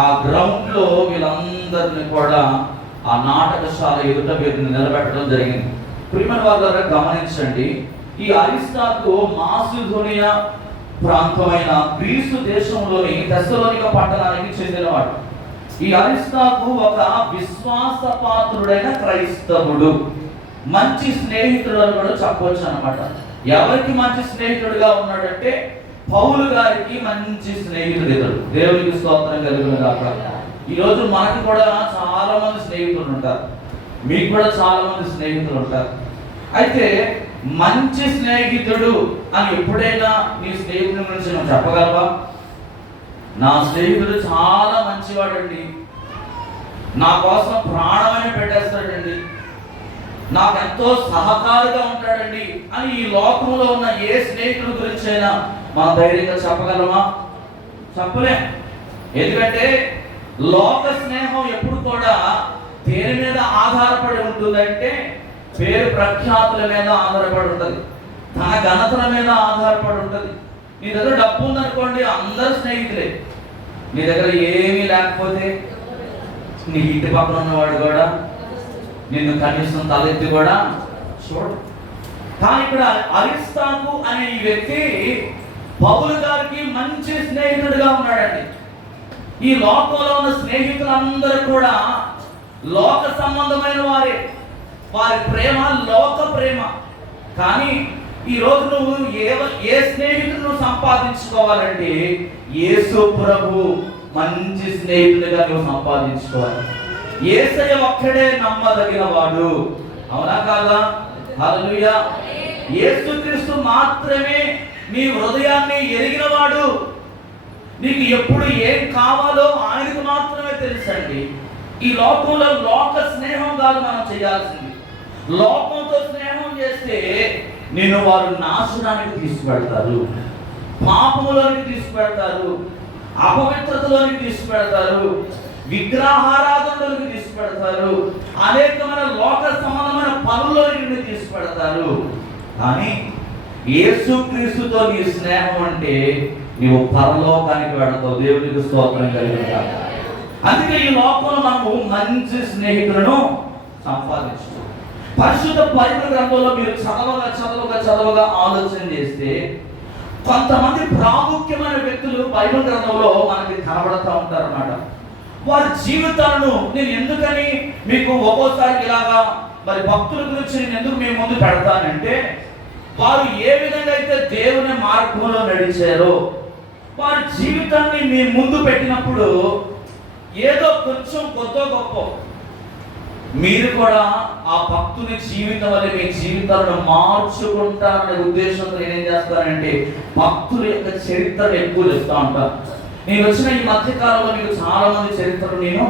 ఆ గ్రౌండ్ లో వీళ్ళందరినీ కూడా ఆ నాటకశాల ఎదుట వీరిని నిలబెట్టడం జరిగింది. ప్రియమైన వాళ్ళ గమనించండి, ఈ అరిస్తాకు మాసిదోనియా ప్రాంతమైన గ్రీసు దేశంలోని తెస్సలోనిక పట్టణానికి చెందినవాడు. ఈ అరిస్తాకు ఒక విశ్వాసపాత్రుడైన క్రైస్తవుడు, మంచి స్నేహితుడు అని కూడా చెప్పవచ్చు అన్నమాట. ఎవరికి మంచి స్నేహితుడిగా ఉన్నాడంటే పౌలు గారికి మంచి స్నేహితుడు ఇతడు. దేవునికి స్తోత్రం కలుగును గాక. ఈరోజు మనకి కూడా చాలా మంది స్నేహితులు ఉంటారు, మీకు కూడా చాలా మంది స్నేహితులు ఉంటారు. అయితే మంచి స్నేహితుడు అని ఎప్పుడైనా నీ స్నేహితుడి గురించి నువ్వు చెప్పగలవా? నా స్నేహితుడు చాలా మంచివాడండి, నా కోసం ప్రాణమైన పెట్టేస్తాడండి, నాకెంతో సహకారిగా ఉంటాడండి అని ఈ లోకంలో ఉన్న ఏ స్నేహితుడి గురించి అయినా మనం ధైర్యంగా చెప్పగలమా? చెప్పలేం. ఎందుకంటే లోక స్నేహం ఎప్పుడు కూడా దేని మీద ఆధారపడి ఉంటుందంటే పేరు ప్రఖ్యాతుల మీద ఆధారపడి ఉంటుంది, తన ఘనతల మీద ఆధారపడి ఉంటుంది. నీ దగ్గర డబ్బు ఉందనుకోండి, అందరు స్నేహితులే. నీ దగ్గర ఏమీ లేకపోతే నీ ఇంటి పక్కన ఉన్నవాడు కూడా నిన్ను కనీసం తలెత్తి కూడా చూడు. కానీ ఇక్కడ అరిస్తాకు అనే ఈ వ్యక్తి పౌలు గారికి మంచి స్నేహితుడిగా ఉన్నాడండి. ఈ లోకంలో ఉన్న స్నేహితులందరూ కూడా లోక సంబంధమైన వారే, వారి ప్రేమ లోక ప్రేమ. కానీ ఈరోజు నువ్వు ఏ స్నేహితుడు నువ్వు సంపాదించుకోవాలంటే యేసు ప్రభు మంచి స్నేహితుడిగా నువ్వు సంపాదించుకోవాలి. యేసయ్య ఒక్కడే నమ్మదగిన వాడు, అవునా కాదా? హల్లెలూయా. యేసుక్రీస్తు మాత్రమే నీ హృదయాన్ని ఎరిగిన వాడు. నీకు ఎప్పుడు ఏం కావాలో ఆయనకు మాత్రమే తెలుసండి. ఈ లోకంలో లోక స్నేహం కాదు మనం చేయాల్సింది. లోకంతో స్నేహం చేస్తే నిన్ను వారు నాశనానికి తీసుకువెళ్తారు, పాపములోనికి తీసుకువెళ్తారు, అపవిత్రతలోనికి తీసుకువెళ్తారు, విగ్రహారాధనలోకి తీసుకువెళ్తారు, అనేకమైన లోక సంబంధమైన పనుల్లోకి తీసుకువెళ్తారు. కానీ యేసుక్రీస్తుతో నీ స్నేహం అంటే నీవు పరలోకానికి వెళతావు. దేవునికి స్తోత్రం కలుగుగా. అందుకే ఈ లోకంలో మనము మంచి స్నేహితులను సంపాదించు. పరిశుద్ధ బైబిల్ గ్రంథంలో మీరు చదవగా ఆలోచన చేస్తే కొంతమంది ప్రాముఖ్యమైన వ్యక్తులు బైబిల్ గ్రంథంలో మనకి కనబడుతూ ఉంటారు అన్నమాట. వారి జీవితాలను నేను ఎందుకని మీకు ఒక్కోసారి ఇలాగా మరి భక్తుల గురించి నేను ఎందుకు మీ ముందు పెడతానంటే, వారు ఏ విధంగా అయితే దేవుని మార్గంలో నడిచారో వారి జీవితాన్ని మీ ముందు పెట్టినప్పుడు ఏదో కొంచెం కొద్దో గొప్ప మీరు కూడా ఆ భక్తుని జీవితం వల్ల మీ జీవితాలను మార్చుకుంటారనే ఉద్దేశంతో నేనేం చేస్తానంటే భక్తుల యొక్క చరిత్రను ఎక్కువ చెప్తా ఉంటాను. నేను వచ్చిన ఈ మధ్యకాలంలో మీకు చాలా మంది చరిత్రలు నేను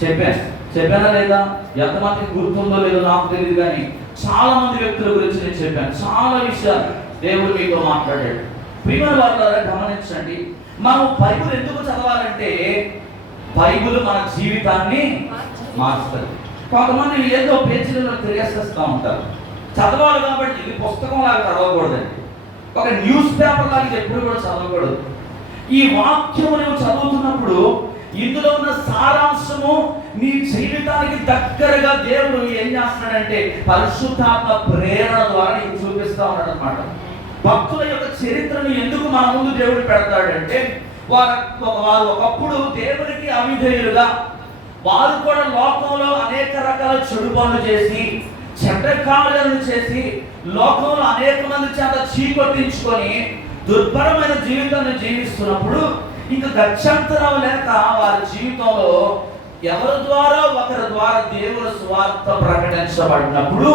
చెప్పానా లేదా? ఎంతమందికి గుర్తుందో లేదో నాకు తెలియదు, కానీ చాలా మంది వ్యక్తుల గురించి నేను చెప్పాను. చాలా విషయాలు దేవుడు మీతో మాట్లాడాడు. ప్రియమైన వాళ్ళారా గమనించండి, మనం బైబిల్ ఎందుకు చదవాలంటే బైబిల్ మన జీవితాన్ని మార్చుతుంది. కొంతమంది ఏదో పేజీలలో తిరిగేస్తూ ఉంటారు. చదవాలి కాబట్టి ఇది పుస్తకం లాగా చదవకూడదండి, ఒక న్యూస్ పేపర్ లాగా ఎప్పుడు కూడా చదవకూడదు. ఈ వాక్యము నువ్వు చదువుతున్నప్పుడు ఇందులో ఉన్న సారాంశము నీ జీవితానికి దగ్గరగా దేవుడు ఏం చేస్తున్నాడంటే పరిశుద్ధాత్మ ప్రేరణ ద్వారా నీకు చూపిస్తా ఉన్నాడు అన్నమాట. భక్తుల యొక్క చరిత్రను ఎందుకు మన ముందు దేవుడు పెడతాడంటే వారు ఒకప్పుడు దేవునికి అవిధేయులుగా, వారు కూడా లోకంలో అనేక రకాల చెడు పనులు చేసి చెడ్డ కార్యాలను చేసి లోకంలో అనేక మంది చేత చీకొట్టించుకొని దుర్భరమైన జీవితాన్ని జీవిస్తున్నప్పుడు ఇంకా గత్యంతరం లేక వారి జీవితంలో ఎవరి ద్వారా ఒకరి ద్వారా దేవుని స్వార్థ ప్రకటించబడినప్పుడు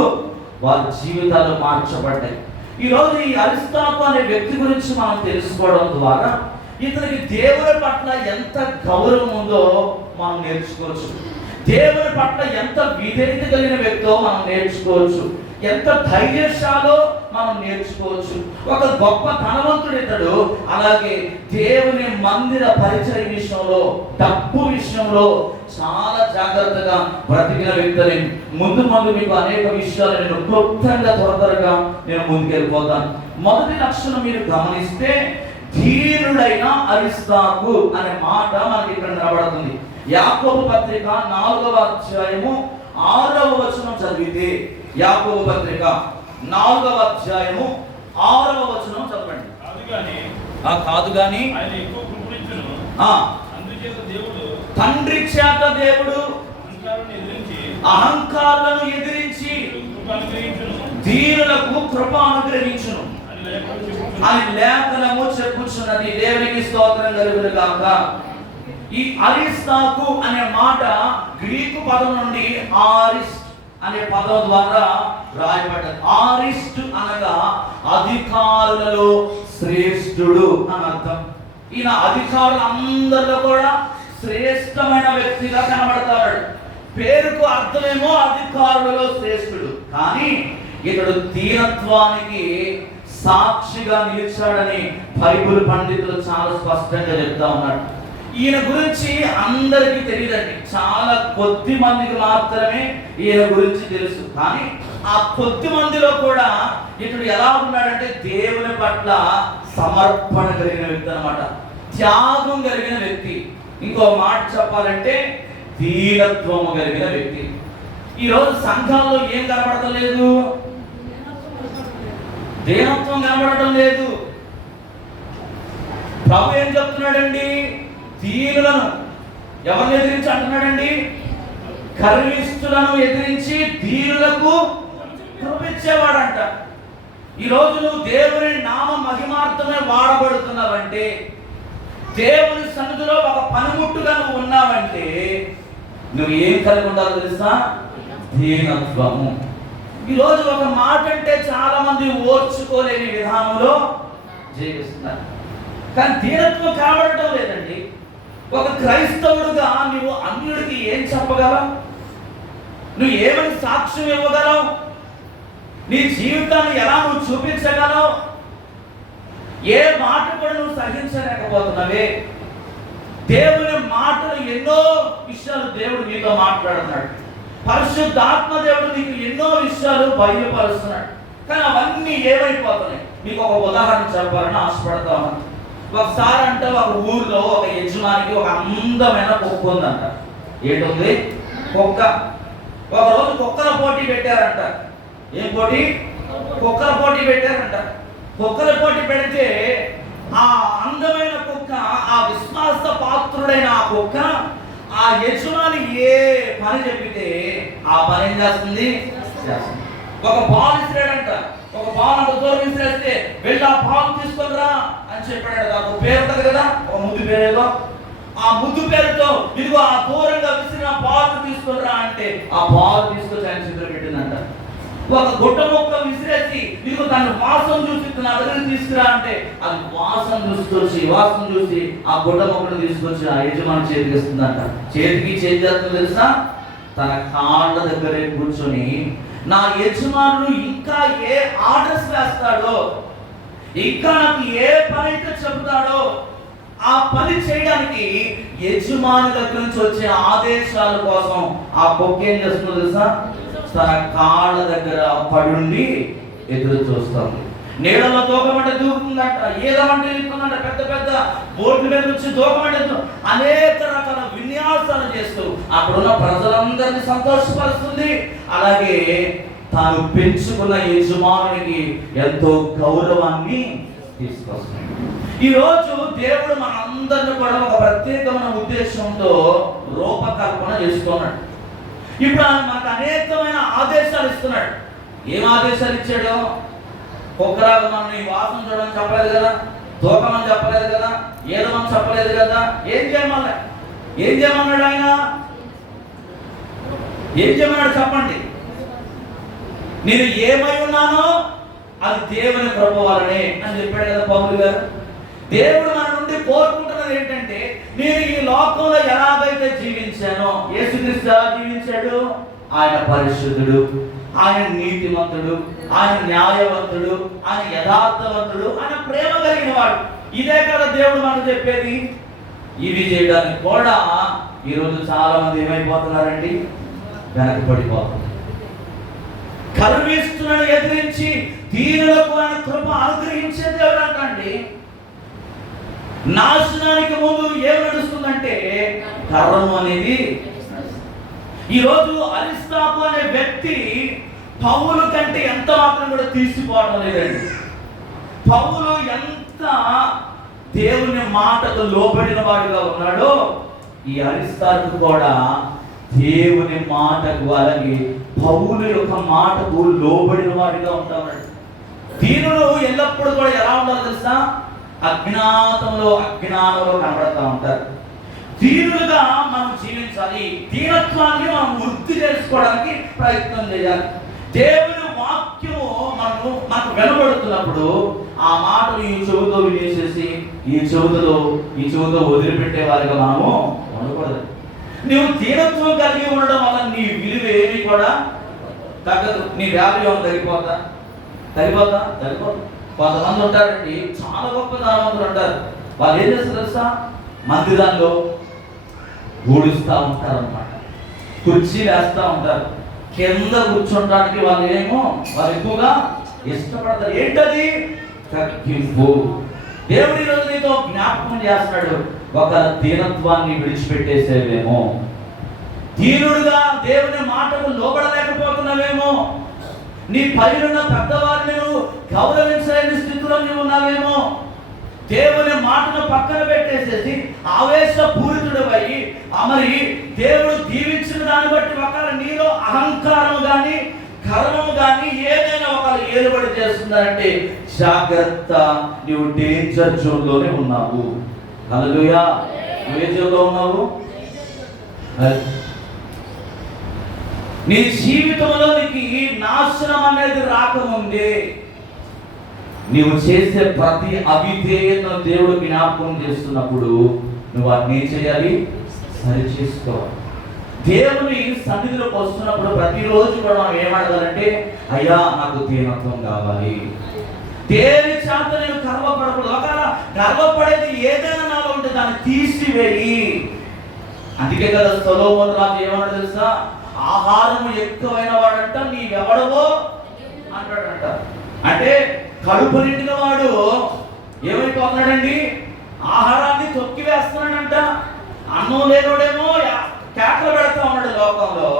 వారి జీవితాలు మార్చబడ్డాయి. ఈరోజు ఈ అరిస్తాకు అనే వ్యక్తి గురించి మనం తెలుసుకోవడం ద్వారా ఇతనికి దేవుని పట్ల ఎంత గౌరవం ఉందో మనం నేర్చుకోవచ్చు. దేవుని పట్ల ఎంత విధేయత కలిగిన వ్యక్తో మనం నేర్చుకోవచ్చు. ఎంత ధైర్యశాలో మనం నేర్చుకోవచ్చు. ఒక గొప్ప ధనవంతుడు ఇతడు. అలాగే దేవుని మందిర పరిచయ విషయంలో, డబ్బు విషయంలో చాలా జాగ్రత్తగా బ్రతికిన వ్యక్తిని. ముందు మీకు అనేక విషయాలు నేను క్లుప్తంగా త్వరగా నేను ముందుకెళ్ళిపోతాను. మొదటి లక్షణం మీరు గమనిస్తే ధీరుడైన అరిస్తాకు అనే మాట మనకి ఇక్కడ కనబడుతుంది. యాకోబు పత్రిక 4వ అధ్యాయము 6వ వచనం చదివితే, యాకోబు పత్రిక 4వ అధ్యాయము 6వ వచనం చదవండి. కాదు గాని తండ్రి చేత దేవుడు అహంకారులను ఎదిరించి దీనులకు కృప అనుగ్రహించును అని లేఖనము చెప్పుచున్నది. దేవునికి స్తోత్రం కలుగును గాక. ఈ అరిస్తాకు అనే మాట గ్రీకు పదం నుండి ఆరిస్ట్ అనే పదం ద్వారా రాయబడ్డది. ఆరిస్ట్ అనగా అధికారులలో శ్రేష్ఠుడు అని అర్థం. ఈయన అధికారులు అందరిలో కూడా శ్రేష్టమైన వ్యక్తిగా కనబడతాడు. పేరుకు అర్థమేమో అధికారులలో శ్రేష్ఠుడు, కానీ ఇతడు దీనత్వానికి సాక్షిగా నిలిచాడని బైబిల్ పండితులు చాలా స్పష్టంగా చెప్తా ఉన్నారు. ఈయన గురించి అందరికీ తెలియదండి, చాలా కొద్ది మందికి మాత్రమే ఈయన గురించి తెలుసు. కానీ ఆ కొద్ది మందిలో కూడా ఇతడు ఎలా ఉన్నాడంటే దేవుని పట్ల సమర్పణ కలిగిన వ్యక్తి అన్నమాట, త్యాగం కలిగిన వ్యక్తి. ఇంకో మాట చెప్పాలంటే దీనత్వము కలిగిన వ్యక్తి. ఈరోజు సంఘాల్లో ఏం కనబడటం లేదు? దీనత్వం కనబడటం లేదు. ప్రభు ఏం చెప్తున్నాడండి? దీనులను ఎవరిని ఎదిరించి అంటున్నాడండి? గర్విష్ఠులను ఎదిరించి దీనులకు కృపించేవాడంట. ఈరోజు నువ్వు దేవుని నామ మహిమార్థమే వాడబడుతున్నావంటే, దేవుని సన్నిధిలో ఒక పనిముట్టుగా నువ్వు ఉన్నావంటే, నువ్వు ఏం కలిగి ఉండాలో తెలుసా? దీనత్వము. ఈరోజు ఒక మాట అంటే చాలా మంది ఓర్చుకోలేని విధానంలో జీవిస్తున్నారు, కానీ దీనత్వం కనబడటం లేదండి. ఒక క్రైస్తవుడుగా నువ్వు అన్యుడికి ఏం చెప్పగలవు? నువ్వు ఏమని సాక్ష్యం ఇవ్వగలవు? నీ జీవితాన్ని ఎలా నువ్వు చూపించగలవు? ఏ మాట కూడా నువ్వు సహించలేకపోతున్నావే. దేవుని మాటలు ఎన్నో విషయాలు దేవుడు నీతో మాట్లాడుతున్నాడు. పరిశుద్ధాత్మ దేవుడు నీకు ఎన్నో విషయాలు బయలుపరుస్తున్నాడు, కానీ అవన్నీ ఏమైపోతున్నాయి? మీకు ఒక ఉదాహరణ చెప్పాలని ఆశపడతా ఉన్నాను. ఒకసారి అంటే ఒక ఊరిలో ఒక యజమానికి ఒక అందమైన కుక్క ఉందంట. ఏంటుంది? కుక్క. ఒకరోజు కుక్కల పోటీ పెట్టారంట. ఏం పోటీ? కుక్కల పోటీ పెట్టారంట. కుక్కల పోటీ పెడితే ఆ అందమైన కుక్క, ఆ విశ్వాస పాత్రుడైన ఆ కుక్క ఆ యజమాని ఏ పని చెప్పితే ఆ పని ఏం చేస్తుంది? ఒక పాలు ఇస్తాడంట. ఒక పాలు అంత దూరం విసిరేస్తే వెళ్ళి ఆ పాలు తీసుకొని రా అని చెప్పాడు. నాకు పేరు ఉంటుంది కదా, ఒక ముద్దు పేరేదో, ఆ ముద్దు పేరుతో ఇదిగో ఆ దూరంగా విసిరిన పాలు తీసుకొని రా అంటే ఆ పాలు తీసుకొచ్చి ఆయన చేతులు పెట్టిందంట. ఒక గుడ్డ మొక్క విసిరేసి ఇదిగో దాన్ని వాసన చూసి నా దగ్గర తీసుకురా అంటే అది వాసన చూసి ఆ గుడ్డ మొక్కను తీసుకొచ్చి ఆ యజమాని చేతికి ఇస్తుందంట. చేతికి చేతి చేస్తుందో తెలుసా? తన కాళ్ళ దగ్గరే కూర్చొని నా యజమానుడు ఇంకా ఏ ఆర్డర్స్ వేస్తాడో, ఇంకా నాకు ఏ పని అయితే చెబుతాడో ఆ పని చేయడానికి యజమాని దగ్గర నుంచి వచ్చే ఆదేశాల కోసం ఆ కుక్క ఏం చేస్తుందో తెలుసా? తన కాళ్ళ దగ్గర పడుండి ఎదురు చూస్తాం. నీళ్ళలో దూకమంటే దూకుతుందంట, ఏదమంటే ఎక్కుతుందంట, పెద్ద పెద్ద బోట్ల మీద వచ్చి దూకమంటే అనేక రకాల విన్యాసాలు చేస్తూ అక్కడున్న ప్రజలందరినీ సంతోషపరుస్తుంది. అలాగే తాను పెంచుకున్న యజమానునికి ఎంతో గౌరవాన్ని తీసుకొస్తుంది. ఈరోజు దేవుడు మనందరిని కూడా ఒక ప్రత్యేకమైన ఉద్దేశంతో రూపకల్పన చేసుకున్నాడు. ఇప్పుడు ఆయన మనకు అనేకమైన ఆదేశాలు ఇస్తున్నాడు. ఏం ఆదేశాలు ఇచ్చాడు? కుక్కరాలు మనం ఈ వాసన చూడమని చెప్పలేదు కదా, దూకమని చెప్పలేదు కదా, ఏదమని చెప్పలేదు కదా. ఏం చేయమన్నాడు ఆయన? ఏం చేయమన్నాడు చెప్పండి? నేను ఏమై ఉన్నానో అది దేవుని కృప వలనే అని చెప్పాడు కదా పౌలు గారు. దేవుడు మన నుండి కోరుకుంటున్నది ఏంటంటే, నేను ఈ లోకంలో ఎలాగైతే జీవించానో, యేసుక్రీస్తు ఎలా జీవించాడు? ఆయన పరిశుద్ధుడు, ఆయన నీతిమంతుడు, ఆయన న్యాయవంతుడు, ఆయన యథార్థవంతుడు, ఆయన ప్రేమ కలిగిన వాడు. ఇదే కదా దేవుడు మనకు చెప్పేది. ఇవి చేయడానికి కూడా ఈరోజు చాలా మంది ఏమైపోతున్నారండి? వెనకబడిపోతున్నారు. గర్విష్ఠులను ఎదిరించి దీనులకు ఆయన కృప అనుగ్రహించే దేవుడు అంటండి. నాశనానికి ముందు ఏం నడుస్తుందంటే కర్రము అనేది. ఈరోజు అరిస్తాకు అనే వ్యక్తి పౌలు కంటే ఎంత మాత్రం కూడా తీసిపోవడం లేదండి. పౌలు ఎంత దేవుని మాటకు లోబడిన వాడుగా ఉన్నాడో, ఈ అరిస్తాకు కూడా దేవుని మాటకు, అలాగే పౌలు యొక్క మాటకు లోబడిన వాడిగా ఉంటాడు. దీనులు ఎల్లప్పుడూ కూడా ఎలా ఉంటారో తెలుసా? అజ్ఞానంలో కనబడతా ఉంటారు. దీనులుగా మనం జీవించాలి. దీనత్వాన్ని మనం వృద్ధి చేసుకోవడానికి ప్రయత్నం చేయాలి. దేవుని వాక్యము మనకు వినబడుతున్నప్పుడు ఆ మాటలు ఈ చెవుతో వినేసేసి ఈ చెవుతో వదిలిపెట్టే వారిగా మనము ఉండకూడదు. నువ్వు దీనత్వం కలిగి ఉండడం వల్ల నీ విలువ ఏమి కూడా తగ్గదు. నీ వాల్యూ తగ్గిపోతా. కొంతమంది ఉంటారండి, చాలా గొప్ప ధనవంతులు ఉంటారు. వాళ్ళు ఏం చేస్తారు తెలుసా? మందిరాల్లో గూడుస్తూ ఉంటారు అన్నమాట. కుర్చీ వేస్తూ ఉంటారు. కింద కూర్చోడానికి వాళ్ళు ఎక్కువగా ఇష్టపడతారు. ఏంటది? తగ్గింపు. దేవుడి రోజు నీతో జ్ఞాపకం చేస్తున్నాడు, ఒక దీనత్వాన్ని విడిచిపెట్టేసేవేమో, దీనుడుగా దేవుని మాటకు లోబడలేకపోతున్నావేమో, నీ పైన పెద్దవారిని నువ్వు గౌరవించలేని స్థితిలో నువ్వు ఉన్నావేమో, దేవుని మాటను పక్కన పెట్టేసేసి ఆవేశపూరితుడవై మరి దేవుడు దీవించిన దాన్ని బట్టి ఒకవేళ నీలో అహంకారం కానీ గర్వము కానీ ఏదైనా ఒకవేళ ఏలుబడి చేస్తుందంటే జాగ్రత్త, నువ్వు డేంజర్ జోన్లోనే ఉన్నావు. హల్లెలూయా. నువ్వు ఏ జోన్లో ఉన్నావు? నీ జీవితంలోనికి నాశనం అనేది రాకముందే నీవు చేసే ప్రతి అవిధేయతను దేవుడు జ్ఞాపకం చేస్తున్నప్పుడు నువ్వు వాటిని ఏం చేయాలి? సరి చేసుకోవాలి. దేవుని సన్నిధిలోకి వస్తున్నప్పుడు ప్రతిరోజు కూడా మనం ఏమడగాలంటే, అయ్యా నాకు దీనత్వం కావాలి. దేని చేత నేను గర్వపడకూడదు. ఒకవేళ గర్వపడేది ఏదైనా నాలో ఉంటే దాన్ని తీసివేయి. అందుకే కదా సొలొమోను రాజు ఏమన్నాడు తెలుసా? ఆహారం ఎక్కువైన వాడంట నీవెవడవో అంటాడంట. అంటే కడుపు నిండిన వాడు ఏమైపోతున్నాడండి? ఆహారాన్ని తొక్కి వేస్తున్నాడంట. అన్నం లేనోడేమో కేకలు పెడతా ఉన్నాడు లోకంలో.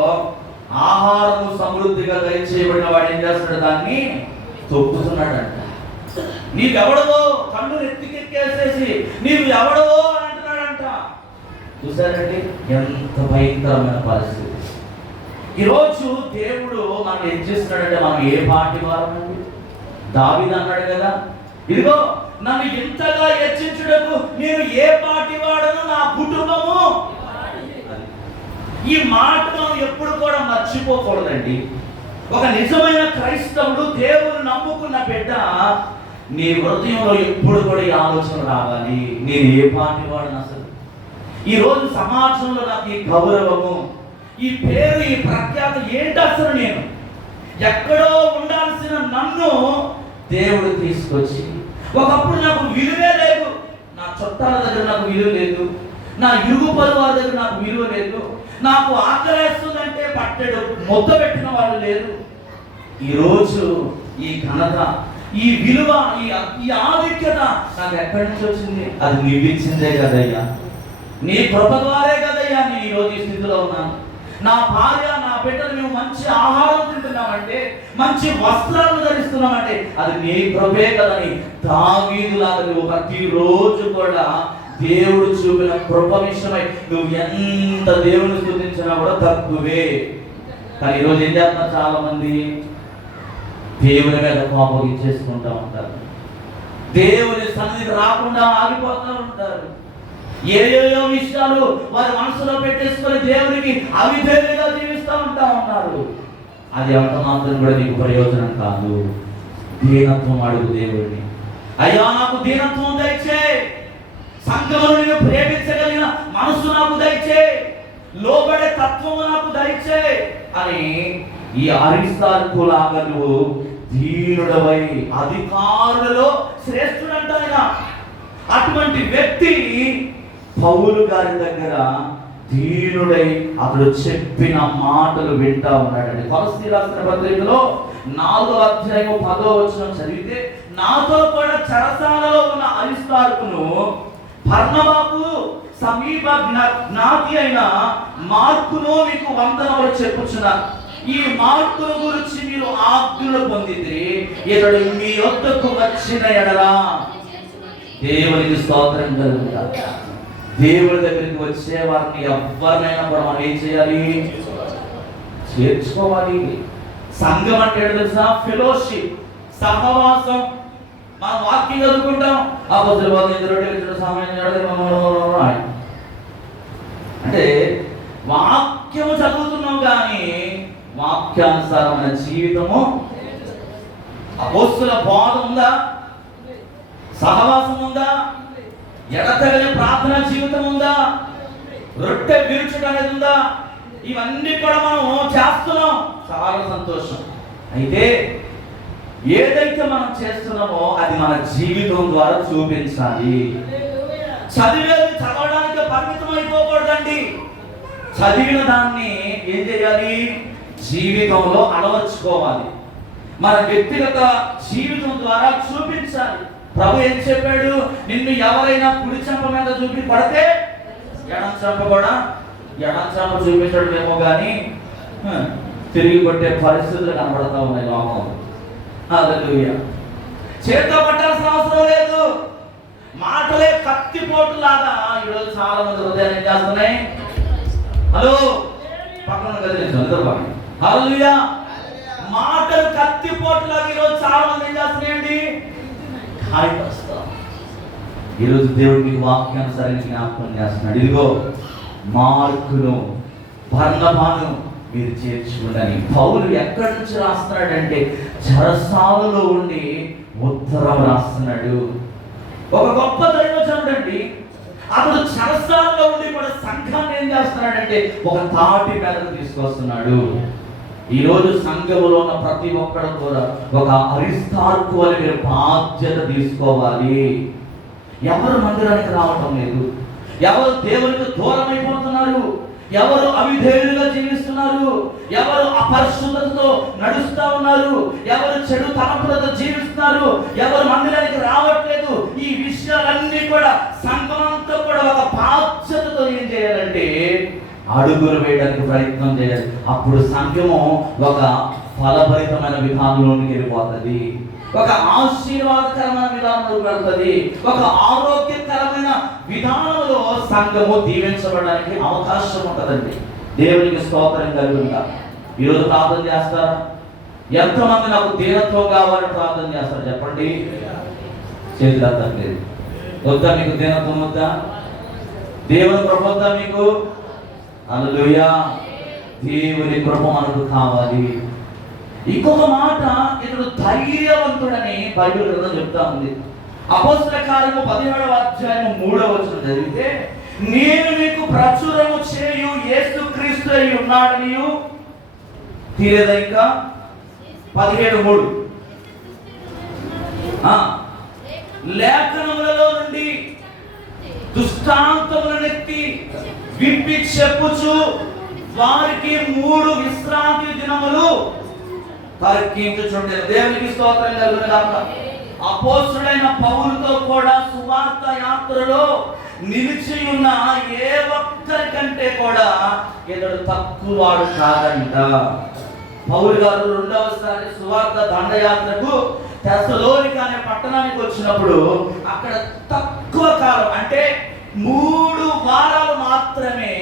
ఆహారము సమృద్ధిగా దయచేయబడిన వాడు ఏం చేస్తున్నాడు? దాన్ని తొక్కుతున్నాడంట. నీవెవడవో కళ్ళు నెత్తికెక్కేసేసి నీవు ఎవడవో అని అంటున్నాడంట. చూసారండి ఎంత భయంకరమైన పరిస్థితి. ఈరోజు దేవుడు మనం ఏం చేస్తున్నాడంటే, మనం ఏ పార్టీ వారమండి? దావీదు అన్నాడు కదా, ఇదిగో నన్ను ఇంతగా హెచ్చించుటకు నేను ఏ పార్టీ వాడను, నా కుటుంబము. ఈ మాట మనం ఎప్పుడు కూడా మర్చిపోకూడదండి. ఒక నిజమైన క్రైస్తవుడు, దేవుని నమ్ముకున్న బిడ్డ, నీ హృదయంలో ఎప్పుడు కూడా ఈ ఆలోచన రావాలి, నేను ఏ పార్టీ వాడను. అసలు ఈరోజు సమాజంలో నాకు ఈ గౌరవము, ఈ పేరు, ఈ ప్రఖ్యాత ఏంటి? అసలు నేను ఎక్కడో ఉండాల్సిన నన్ను దేవుడు తీసుకొచ్చి, ఒకప్పుడు నాకు విలువే లేదు, నా చుట్టాల దగ్గర నాకు విలువ లేదు, నా ఇరుగు పొరుగు వారి దగ్గర నాకు విలువ లేదు, నాకు ఆకలేస్తుందంటే పట్టెడు ముద్ద పెట్టిన వాళ్ళు లేరు. ఈరోజు ఈ ఘనత, ఈ విలువ, ఈ ఆధిక్యత నాకు ఎక్కడి నుంచి వచ్చింది? అది నీవిచ్చిందే కదయ్యా, నీ కృప ద్వారే కదయ్యా నేను ఈరోజు ఈ స్థితిలో ఉన్నాను. నా భార్య, నా బిడ్డలు మేము మంచి ఆహారం తింటున్నామంటే, మంచి వస్త్రాలు ధరిస్తున్నామంటే అది నీ కృపే కదని దావీదులాగా నువ్వు ప్రతిరోజు కూడా దేవుడు చూపిన కృప విషయమై నువ్వు ఎంత దేవుని స్తుతించినా కూడా తక్కువే. కానీ ఈరోజు ఏం చేస్తున్నారు? చాలా మంది దేవుని మీద కోపం ఇచ్చేసుకుంటూ ఉంటారు, దేవుని సన్నిధికి రాకుండా ఆగిపోతూ ఉంటారు. ఏయో విషయాలు వారి మనసులో పెట్టేసుకొని దేవునికి అవిధేయులుగా జీవిస్తూ ఉన్నారు. అది అంత మాత్రం కూడా నీకు ప్రయోజనం కాదు. దీనత్వం అడుగు దేవుడిని, అయ్యా నాకు దీనత్వం దయచే, సంఘమును నేను ప్రేమించగలిగిన మనసు నాకు దయచే, లోబడే తత్వము నాకు దయచే అని ఈ అరిస్తార్కు లాగా నువ్వు దీనుడవై అధికారులలో శ్రేష్ఠుడంట ఆయన. అటువంటి వ్యక్తి పౌలు గారి దగ్గర దీనుడై అతడు చెప్పిన మాటలు వింటా ఉన్నాడండి. కొలస్సీ రాసిన పత్రికలో 4వ అధ్యాయం 10వ వచనం చదివితే, నాతో కూడా చెరసాలలో ఉన్న అరిస్తార్కును బర్నబాకు సమీప జ్ఞాతి అయిన మార్కును మీకు వందనములు చెప్పుచున్నాను. ఈ మార్కును గురించి మీరు ఆజ్ఞలు పొందితే ఇతడు మీ వద్దకు వచ్చిన ఎడలా దేవునికి స్తోత్రం కలుగుతారు. దేవుడి దగ్గరికి వచ్చే వారిని ఎవరినైనా కూడా మనం ఏం చేయాలి? చేర్చుకోవాలి. సంఘం అంటే తెలుసా? ఫెలోషిప్, సహవాసం. మనం వాక్యం చదువుకుంటాం, అంటే వాక్యము చదువుతున్నాం కానీ వాక్యానుసారమైన జీవితము, అపోస్తుల బోధ ఉందా? సహవాసం ఉందా? ఎడతెగని ప్రార్థన జీవితం ఉందా? రొట్టె విరుచుట అనేది ఉందా? ఇవన్నీ కూడా మనం చేస్తున్నాం, చాలా సంతోషం. అయితే ఏదైతే మనం చేస్తున్నామో అది మన జీవితం ద్వారా చూపించాలి. చదివేది చదవడానికి పరిమితం అయిపోకూడదండి. చదివిన దాన్ని ఏం చేయాలి? జీవితంలో అలవర్చుకోవాలి. మన వ్యక్తిగత జీవితం ద్వారా చూపించాలి. ప్రభు ఏం చెప్పాడు? నిన్ను ఎవరైనా కుడి చెంప మీద చూపి పడితే ఎడం చెంప కూడా, ఎడం చెంప చూపించడమేమో కానీ తిరిగి కొట్టే పరిస్థితులు కనబడతా ఉన్నాయి లోకంలో. హల్లెలూయా. చేత పట్టాల్సిన అవసరం లేదు. మాటలే కత్తిపోటు లాగా ఈరోజు చాలా మంది హృదయాలు ఏం చేస్తున్నాయి? హలో, పక్కన కదిలించాలి. హల్లెలూయా. మాటలు కత్తిపోటు లాగా ఈరోజు చాలా మంది ఏం చేస్తున్నాయండి? గాయపరుస్తాం. ఈరోజు దేవుడికి వాక్యానుసారంగా జ్ఞాపకం చేస్తున్నాడు. ఇదిగో మార్కును బర్నబాను మీరు చేర్చుకుంటని. పౌలు ఎక్కడి నుంచి రాస్తున్నాడంటే చెరసాలలో ఉండి ఉత్తరం రాస్తున్నాడు. ఒక గొప్ప దైవజనుడు అండి. అతడు చెరసాలలో ఉండి కూడా సంఘాన్ని ఏం చేస్తున్నాడంటే ఒక తాటి మీదకు తీసుకొస్తున్నాడు. ఈరోజు సంఘములో ఉన్న ప్రతి ఒక్కరు కూడా ఒక అరిస్తార్కు అని మీరు బాధ్యత తీసుకోవాలి. ఎవరు మందిరానికి రావటం లేదు, ఎవరు దేవునికి దూరం అయిపోతున్నారు, ఎవరు అవిధేయులుగా జీవిస్తున్నారు, ఎవరు అపరిశుద్ధతతో నడుస్తూ ఉన్నారు, ఎవరు చెడు తలంపులతో జీవిస్తున్నారు, ఎవరు మందిరానికి రావట్లేదు, ఈ విషయాలన్నీ కూడా సంఘమంతా కూడా ఒక బాధ్యతతో ఏం చేయాలంటే అడుగులు వేయడానికి ప్రయత్నం చేయాలి. అప్పుడు సంఘము ఒక ఫలభరితమైన విధానంలోనికి వెళ్ళిపోతుంది, ఒక ఆశీర్వాదకరమైన విధానంలోకి వెళ్తుంది, ఒక ఆరోగ్యకరమైన విధానంలో సంఘము దీవించబడడానికి అవకాశం ఉంటుందండి. దేవునికి స్తోత్రం కలుగుతుందా? ఈరోజు ప్రార్థన చేస్తారా? ఎంతమంది నాకు దీనత్వం కావాలని ప్రార్థన చేస్తారు చెప్పండి? చేతులు ఎత్తట్లేదు. వద్దా మీకు దీనత్వం? వద్దా? దేవుని కృప వద్దా మీకు? హల్లెలూయా. దేవుని కృప మనకు కావాలి. ఇంకొక మాట, ఇతడు ధైర్యవంతుడని బైబిల్ గ్రంథం చెప్తా ఉంది. అపోస్తల కార్యము 17వ అధ్యాయం 3వ వచనం చదివితే, నేను మీకు ప్రచురము చేయు యేసుక్రీస్తు అయి ఉన్నాడనియు తీరేదా? ఇంకా 17:3 లేఖనములలో నుండి దుష్టాంతములనెత్తి విప్పి చెప్పుచు వారికి 3 విశ్రాంతి దినములు తర్కించుచుండెను. దేవునికి స్తోత్రం కలుగునుగాక. అపోస్తలుడైన పౌలుతో కూడా సువార్త యాత్రలో నిలిచి ఉన్న ఏ ఒక్కరికంటే కూడా ఇతడు తక్కువ వాడు కాదంట. పౌలు గారు రెండవసారి సువార్త దండయాత్రకు తెస్సలోనిక అనే పట్టణానికి వచ్చినప్పుడు అక్కడ తక్కువ కాలం అంటే 3 వారాలు మాత్రమే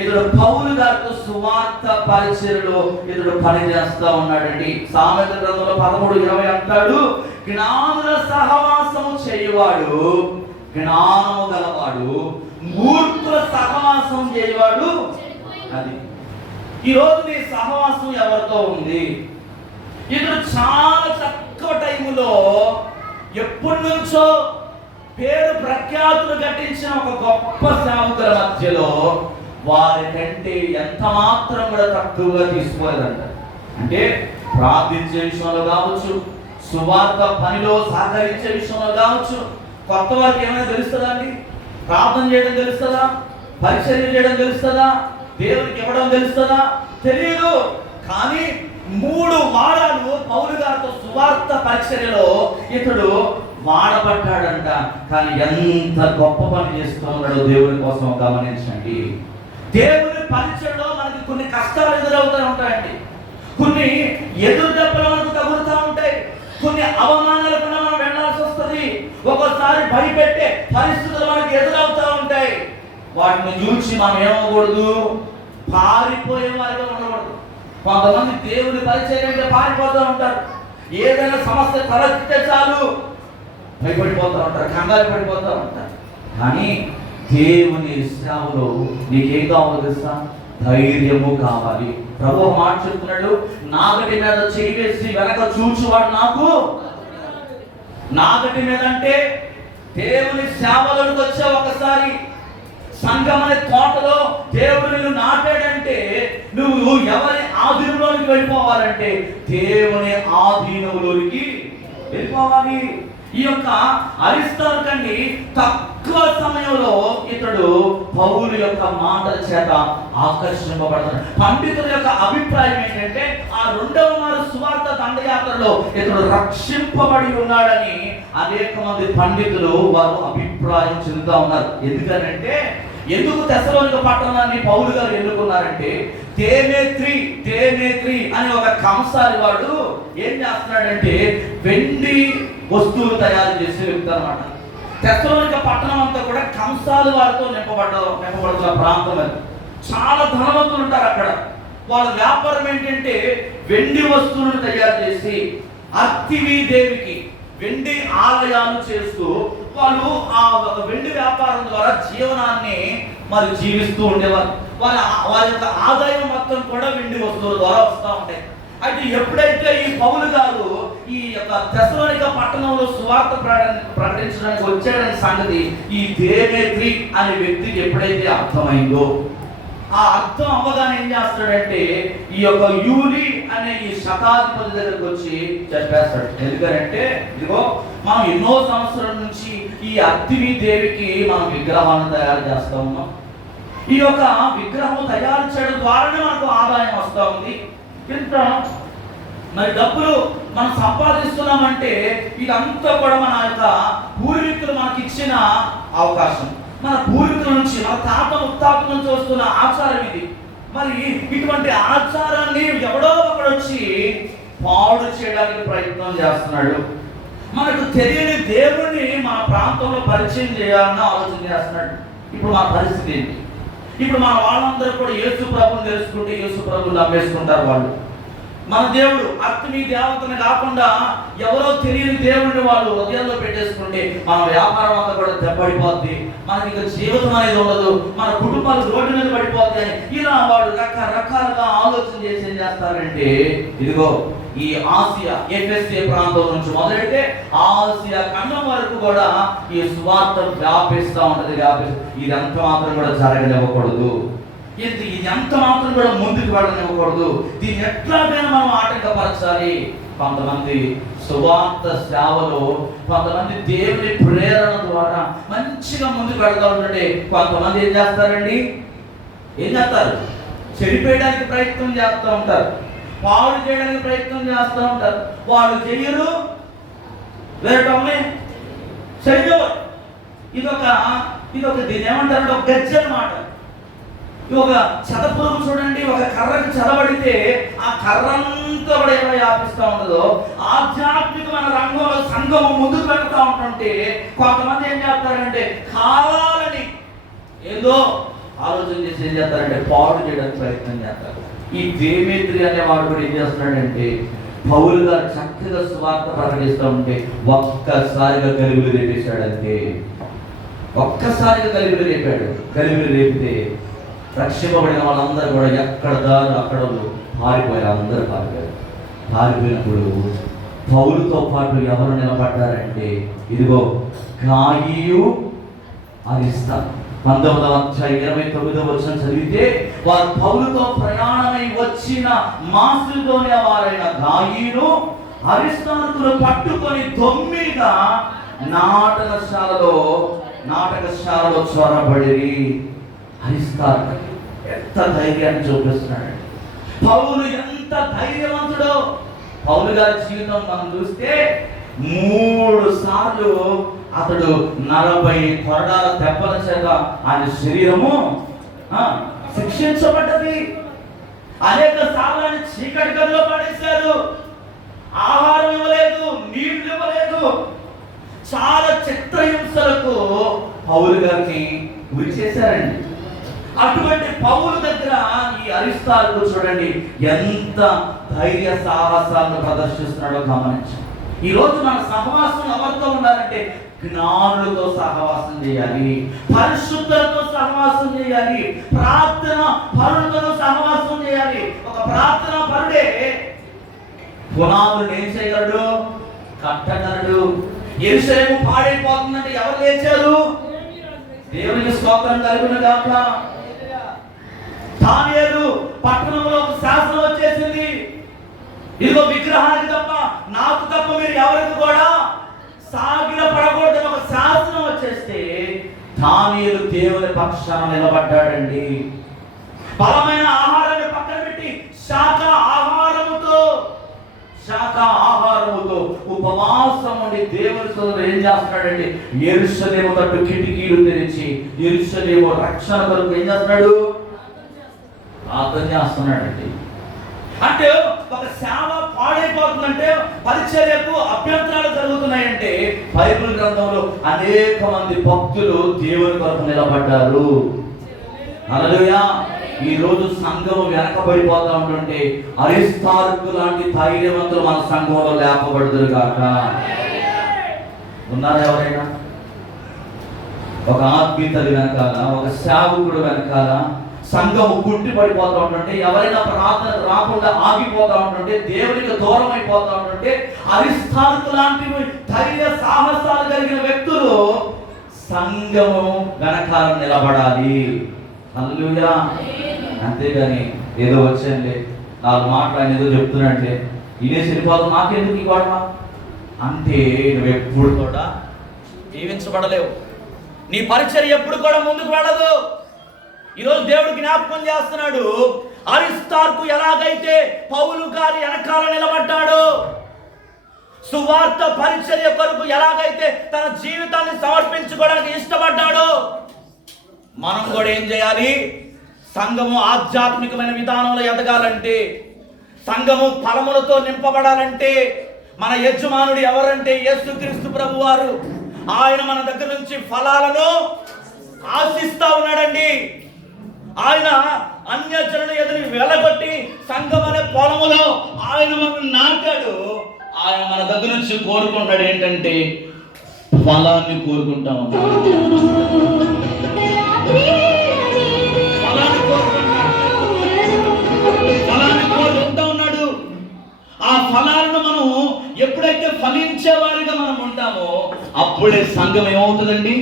ఇతడు పౌలు గారితో సువార్త పరిచర్యలో ఇతడు పనిచేస్తా ఉన్నాడండి. సామెతల గ్రంథంలో 13:20 అంటాడు, జ్ఞానుల సహవాసము చేయువాడు జ్ఞానము గలవాడు, మూర్ఖుల సహవాసం చేయవాడు. అది ఈరోజు నీ సహవాసం ఎవరితో ఉంది? ఇతడు చాలా తక్కువ టైములో ఎప్పటి నుంచో పేరు ప్రఖ్యాతులు గట్టించిన ఒక గొప్ప సేవకుల మధ్యలో వారికంటే ఎంత మాత్రం కూడా తక్కువగా తీసుకోలేదంట. అంటే ప్రార్థించే విషయంలో కావచ్చు, సువార్త పనిలో సహకరించే విషయంలో కావచ్చు. కొత్త వారికి ఏమైనా తెలుస్తుందా అండి? ప్రార్థన చేయడం తెలుస్తుందా? పరిచర్య చేయడం తెలుస్తుందా? దేవునికి ఇవ్వడం తెలుస్తుందా? తెలియదు. కానీ 3 వారాలు పౌలు గారితో సువార్త పరిచర్యలో ఇతడు వాడబడ్డాడంట. కానీ ఎంత గొప్ప పని చేస్తూ ఉన్నాడో దేవుని కోసం గమనించండి. దేవుని పరిచయంలో మనకి కొన్ని కష్టాలు ఎదురవుతూ ఉంటాయండి, కొన్ని ఎదురు దెబ్బలు మనకు తగులుతూ ఉంటాయి, కొన్ని అవమానాలు కూడా మనం వెళ్ళాల్సి వస్తుంది, ఒక్కోసారి భయపెట్టే పరిస్థితులు మనకి ఎదురవుతూ ఉంటాయి. వాటిని చూసి మనం ఏమవకూడదు, పారిపోయే వారిగా ఉండకూడదు. కొంతమంది దేవుని పరిచయం అంటే పారిపోతూ ఉంటారు. ఏదైనా సమస్య తలెత్తితే చాలు భయపడిపోతూ ఉంటారు, కంగారు పడిపోతూ ఉంటారు. కానీ దేవుని సేవలో నీకేం కావాలి తెలుసా? ధైర్యము కావాలి. ప్రభు మాట చెప్తున్నాడు, నాగటి మీద చేయి వేసి వెనక చూచువాడు నాకు. నాగటి మీద అంటే దేవుని సేవలకు వచ్చే ఒకసారి సంఘం అనే తోటలో దేవుడు నిన్ను నాటాడంటే నువ్వు ఎవరి ఆధీనంలోనికి వెళ్ళిపోవాలంటే దేవుని ఆధీనంలోనికి వెళ్ళిపోవాలి. ఈ యొక్క అరిస్తార్కండి తక్కువ సమయంలో ఇతడు పౌలు యొక్క మాటల చేత ఆకర్షింపబడతాడు. పండితుల యొక్క అభిప్రాయం ఏంటంటే ఆ 2వ మారు సువార్త దండయాత్రలో ఇతడు రక్షింపబడి ఉన్నాడని అనేక మంది పండితులు వారు అభిప్రాయం చెందుతూ ఉన్నారు. ఎందుకు తెస్సలోనిక పట్టణాన్ని పౌలు గారు ఎన్నుకున్నారంటే దేమేత్రి అనే ఒక కంసాలి వాడు ఏం చేస్తున్నాడంటే వెండి వస్తువులు తయారు చేసే వ్యక్తి అన్నమాట. తెస్సలోనిక పట్టణం అంతా కూడా కంసాలు వారితో నింపబడుతున్న ప్రాంతం. అది చాలా ధనవంతులు ఉంటారు అక్కడ. వాళ్ళ వ్యాపారం ఏంటంటే వెండి వస్తువులను తయారు చేసి అర్తివీ దేవికి వెండి ఆలయాలు చేస్తూ వాళ్ళు ఆ వెండి వ్యాపారం ద్వారా జీవనాన్ని మరి జీవిస్తూ ఉండేవారు. వారి యొక్క ఆదాయం మొత్తం కూడా వెండి వస్తువుల ద్వారా వస్తూ ఉంటాయి. అయితే ఎప్పుడైతే ఈ పౌలు గారు ఈ యొక్క తెస్సలోనిక పట్టణంలో సువార్త ప్రకటించడానికి వచ్చాడనే సంగతి ఈ దేమేత్రి అనే వ్యక్తికి ఎప్పుడైతే అర్థమైందో, ఆ అర్థం అవ్వగానే ఏం చేస్తాడంటే ఈ యొక్క యూలి అనే ఈ శతాధిపతి దగ్గరకు వచ్చి చెప్పేస్తాడు. ఎందుకంటే ఇదిగో మనం ఎన్నో సంవత్సరాల నుంచి ఈ అర్తివీ దేవికి మనం విగ్రహాలను తయారు చేస్తా ఉన్నాం. ఈ యొక్క విగ్రహం తయారు చేయడం ద్వారానే మనకు ఆదాయం వస్తూ ఉంది. ఇంత మరి డబ్బులు మనం సంపాదిస్తున్నామంటే ఇదంతా కూడా మన యొక్క పూర్వీకులు మనకి ఇచ్చిన అవకాశం. మన పూర్వీకుల నుంచి, మన తాత ముత్తాతల నుంచి వస్తున్న ఆచారం ఇది. మరి ఇటువంటి ఆచారాన్ని ఎవడో ఒకడు వచ్చి పాడు చేయడానికి ప్రయత్నం చేస్తున్నాడు. మనకు తెలియని దేవుణ్ణి మన ప్రాంతంలో పరిచయం చేయాలని ఆలోచన చేస్తున్నాడు. ఇప్పుడు మన పరిస్థితి ఏంటి? ఇప్పుడు మన వాళ్ళందరూ కూడా యేసు ప్రభుని తెలుసుకుంటే యేసు ప్రభుని నమ్మేసుకుంటారు వాళ్ళు. మన దేవుడు అర్తివీ దేవతని కాకుండా ఎవరో తెలియని దేవుడిని వాళ్ళు హృదయంలో పెట్టేసుకుంటే మన వ్యాపారం అంతా కూడా దెబ్బడిపోద్ది, మనకి ఇంకా జీవితం అనేది ఉండదు, మన కుటుంబాలు రోడ్డు మీద పడిపోతాయి అని ఇలా వాళ్ళు రకరకాలుగా ఆలోచన చేసి ఏం చేస్తారంటే ఇదిగో ఈ ఆసియా ఎఫ్ఎస్ఏ ప్రాంతం నుంచి మొదలైతే ఆసియా ఖండం వరకు కూడా ఈ సువార్త వ్యాపిస్తూ ఉంటది. ఇదంతా మాత్రం కూడా జరగనివ్వకూడదు, ఇది ఎంత మాత్రం కూడా ముందుకు వెళ్ళనివ్వకూడదు. దీన్ని ఎట్లాగైనా మనం ఆటంకపరచాలి. కొంతమంది సువార్త సేవలో, కొంతమంది దేవుని ప్రేరణ ద్వారా మంచిగా ముందుకు వెళ్తూ ఉంటే కొంతమంది ఏం చేస్తారండి? చెడిపోయడానికి ప్రయత్నం చేస్తూ ఉంటారు, పాడు చేయడానికి ప్రయత్నం చేస్తూ ఉంటారు. వాళ్ళు చెయ్యరు, వేరటమే చెయ్యరు. ఇదొక దీన్ని ఏమంటారంటే ఒక గజ్జె అన్నమాట. ఒక చెదపురుగు చూడండి, ఒక కర్రకు చెదబడితే ఆ కర్రంతా కూడా ఎలా వ్యాపిస్తూ ఉంటుందో ఆధ్యాత్మికమైన రంగంలో సంఘము ముందుకు వెళ్తూ ఉంటుంటే కొంతమంది ఏం చేస్తారంటే కావాలని ఏదో ఆలోచన చేసి ఏం చేస్తారంటే పాడు చేయడానికి ప్రయత్నం చేస్తారు. ఈ దేమేత్రి అనేవాడు కూడా ఏం చేస్తున్నాడంటే పౌలు గారు చక్కగా సువార్త ప్రకటిస్తూ ఉంటే ఒక్కసారిగా గలిబిలి రేపేశాడంతే. ఒక్కసారిగా గలిబిలి రేపితే రక్షింపబడిన వాళ్ళందరూ కూడా ఎక్కడ దారు అక్కడ పారిపోయారు. అందరూ పారిపోయినప్పుడు పౌలుతో పాటు ఎవరు నిలబడ్డారంటే ఇదిగో గాయు అరిస్తా. 19వ అధ్యాయం 29వ వచనం చదివితే వారు పౌలుతో ప్రయాణమై వచ్చిన మాసిదోనియా వారైన గాయును అరిస్తార్కులు పట్టుకొని దొమ్మిగా నాటకశాలలో చొరబడి. అరిస్తార్కు ఎంత ధైర్యాన్ని చూపిస్తున్నాడు. పౌలు ఎంత ధైర్యవంతుడో. పౌలు గారి జీవితం మనం చూస్తే 3 సార్లు అతడు 40 కొరడాల దెబ్బల చేత ఆయన శరీరము శిక్షించబడ్డది. అనేక సార్లు ఆయన చీకటి గదిలో పడేశారు. ఆహారం ఇవ్వలేదు, నీళ్లు ఇవ్వలేదు. చాలా చిత్రహింసలకు పౌలు గారిని గురి చేశారండి. అటువంటి పౌలు దగ్గర ఈ అరిస్తార్కు చూడండి ఎంత ధైర్య సాహసాలను ప్రదర్శిస్తున్నాడో గమనించండి. ఈ రోజు మన సహవాసం ఎవరితో ఉండాలంటే జ్ఞానులతో సహవాసం చేయాలి, పరిశుద్ధులతో సహవాసం చేయాలి, ప్రార్థన పరులతో సహవాసం చేయాలి. ఒక ప్రార్థన పరుడే పునాదులు ఏం చేయగలడు? కట్టగలడు. యెరూషలేము పాడైపోతుందంటే ఎవరు లేచారు? దేవునికి స్తోత్రం కలుగును గాక. దానియేలు పట్టణంలో ఒక శాసనం వచ్చేసింది, ఇదిగో విగ్రహానికి తప్ప నాకు తప్ప మీరు ఎవరికి కూడా సాగిల పడకూడదని ఒక శాసనం వచ్చేస్తే దానియేలు దేవుని పక్షాన నిలబడ్డాడండి. బలమైన ఆహారాన్ని పక్కన పెట్టి శాఖ ఆహారముతో ఉపవాసం ఉండి దేవుని సోదరుడు ఏం చేస్తున్నాడండి? యెరూషలేము తట్టు కిటికీలు తెరిచి యెరూషలేము రక్షణ కొరకు ఏం చేస్తున్నాడు? ప్రార్థన చేస్తున్నాడండి. అంటే ఒక సేవ పాడైపోతుందంటే, పరిచర్యకు అభ్యంతరాలు జరుగుతున్నాయంటే బైబిల్ గ్రంథంలో అనేక మంది భక్తులు దేవుని కొరకు నిలబడ్డారు. హల్లెలూయా. ఈ రోజు సంఘం వెనకబడిపోతా ఉంటుంటే అరిస్తార్కు లాంటి ధైర్యవంతులు మన సంఘంలో లేపబడుదురు కాక. ఉన్నారా ఎవరైనా? ఒక ఆత్మీయతలు వెనకాల, ఒక సేవకుడు వెనకాల సంఘం గుట్టి పడిపోతూ ఉంటుంటే, ఎవరైనా ప్రార్థన రాకుండా ఆగిపోతూ ఉంటుంటే, దేవునికి దూరం అయిపోతూ ఉంటుంటే అరిస్తార్కు లాంటి ధైర్య సాహసాలు కలిగిన వ్యక్తులు సంఘము వెనకాల నిలబడాలి. హల్లెలూయా. అంతేగాని ఏదో వచ్చండి 4 మాటలు ఆయన ఏదో చెప్తున్నాంటే ఇదే సరిపోదు, మాకెందుకు ఈ గొడవ అంటే నువ్వు ఎప్పుడు కూడా జీవించబడలేవు. నీ పరిచర్య ఎప్పుడు కూడా ముందుకు వెళ్ళదు. ఈరోజు దేవుడు జ్ఞాపకం చేస్తున్నాడు, అరిస్తార్కు ఎలాగైతే పౌలు గారి వెనకాల నిలబడ్డాడు, సువార్త పరిచర్య కొరకు ఎలాగైతే తన జీవితాన్ని సమర్పించుకోవడానికి ఇష్టపడ్డాడు, మనం కూడా ఏం చేయాలి? సంఘము ఆధ్యాత్మికమైన విధానంలో ఎదగాలంటే, సంఘము ఫలములతో నింపబడాలంటే, మన యజమానుడు ఎవరంటే యేసుక్రీస్తు ప్రభువారు. ఆయన మన దగ్గర నుంచి ఫలాలను ఆశిస్తా ఉన్నాడండి. ఆయన అన్యజనుల ఎదురు వెలగొట్టి సంఘం అనే పొలములో ఆయన మనల్ని నాటాడు. ఆయన మన దగ్గర నుంచి కోరుకుంటాడు ఏంటంటే ఫలాన్ని కోరుకుంటాం. ఫలాన్ని కోరుకుంటా ఉన్నాడు. ఆ ఫలాలను మనం ఎప్పుడైతే ఫలించేవారిగా మనం ఉంటామో అప్పుడే సంఘం ఏమవుతుందండి?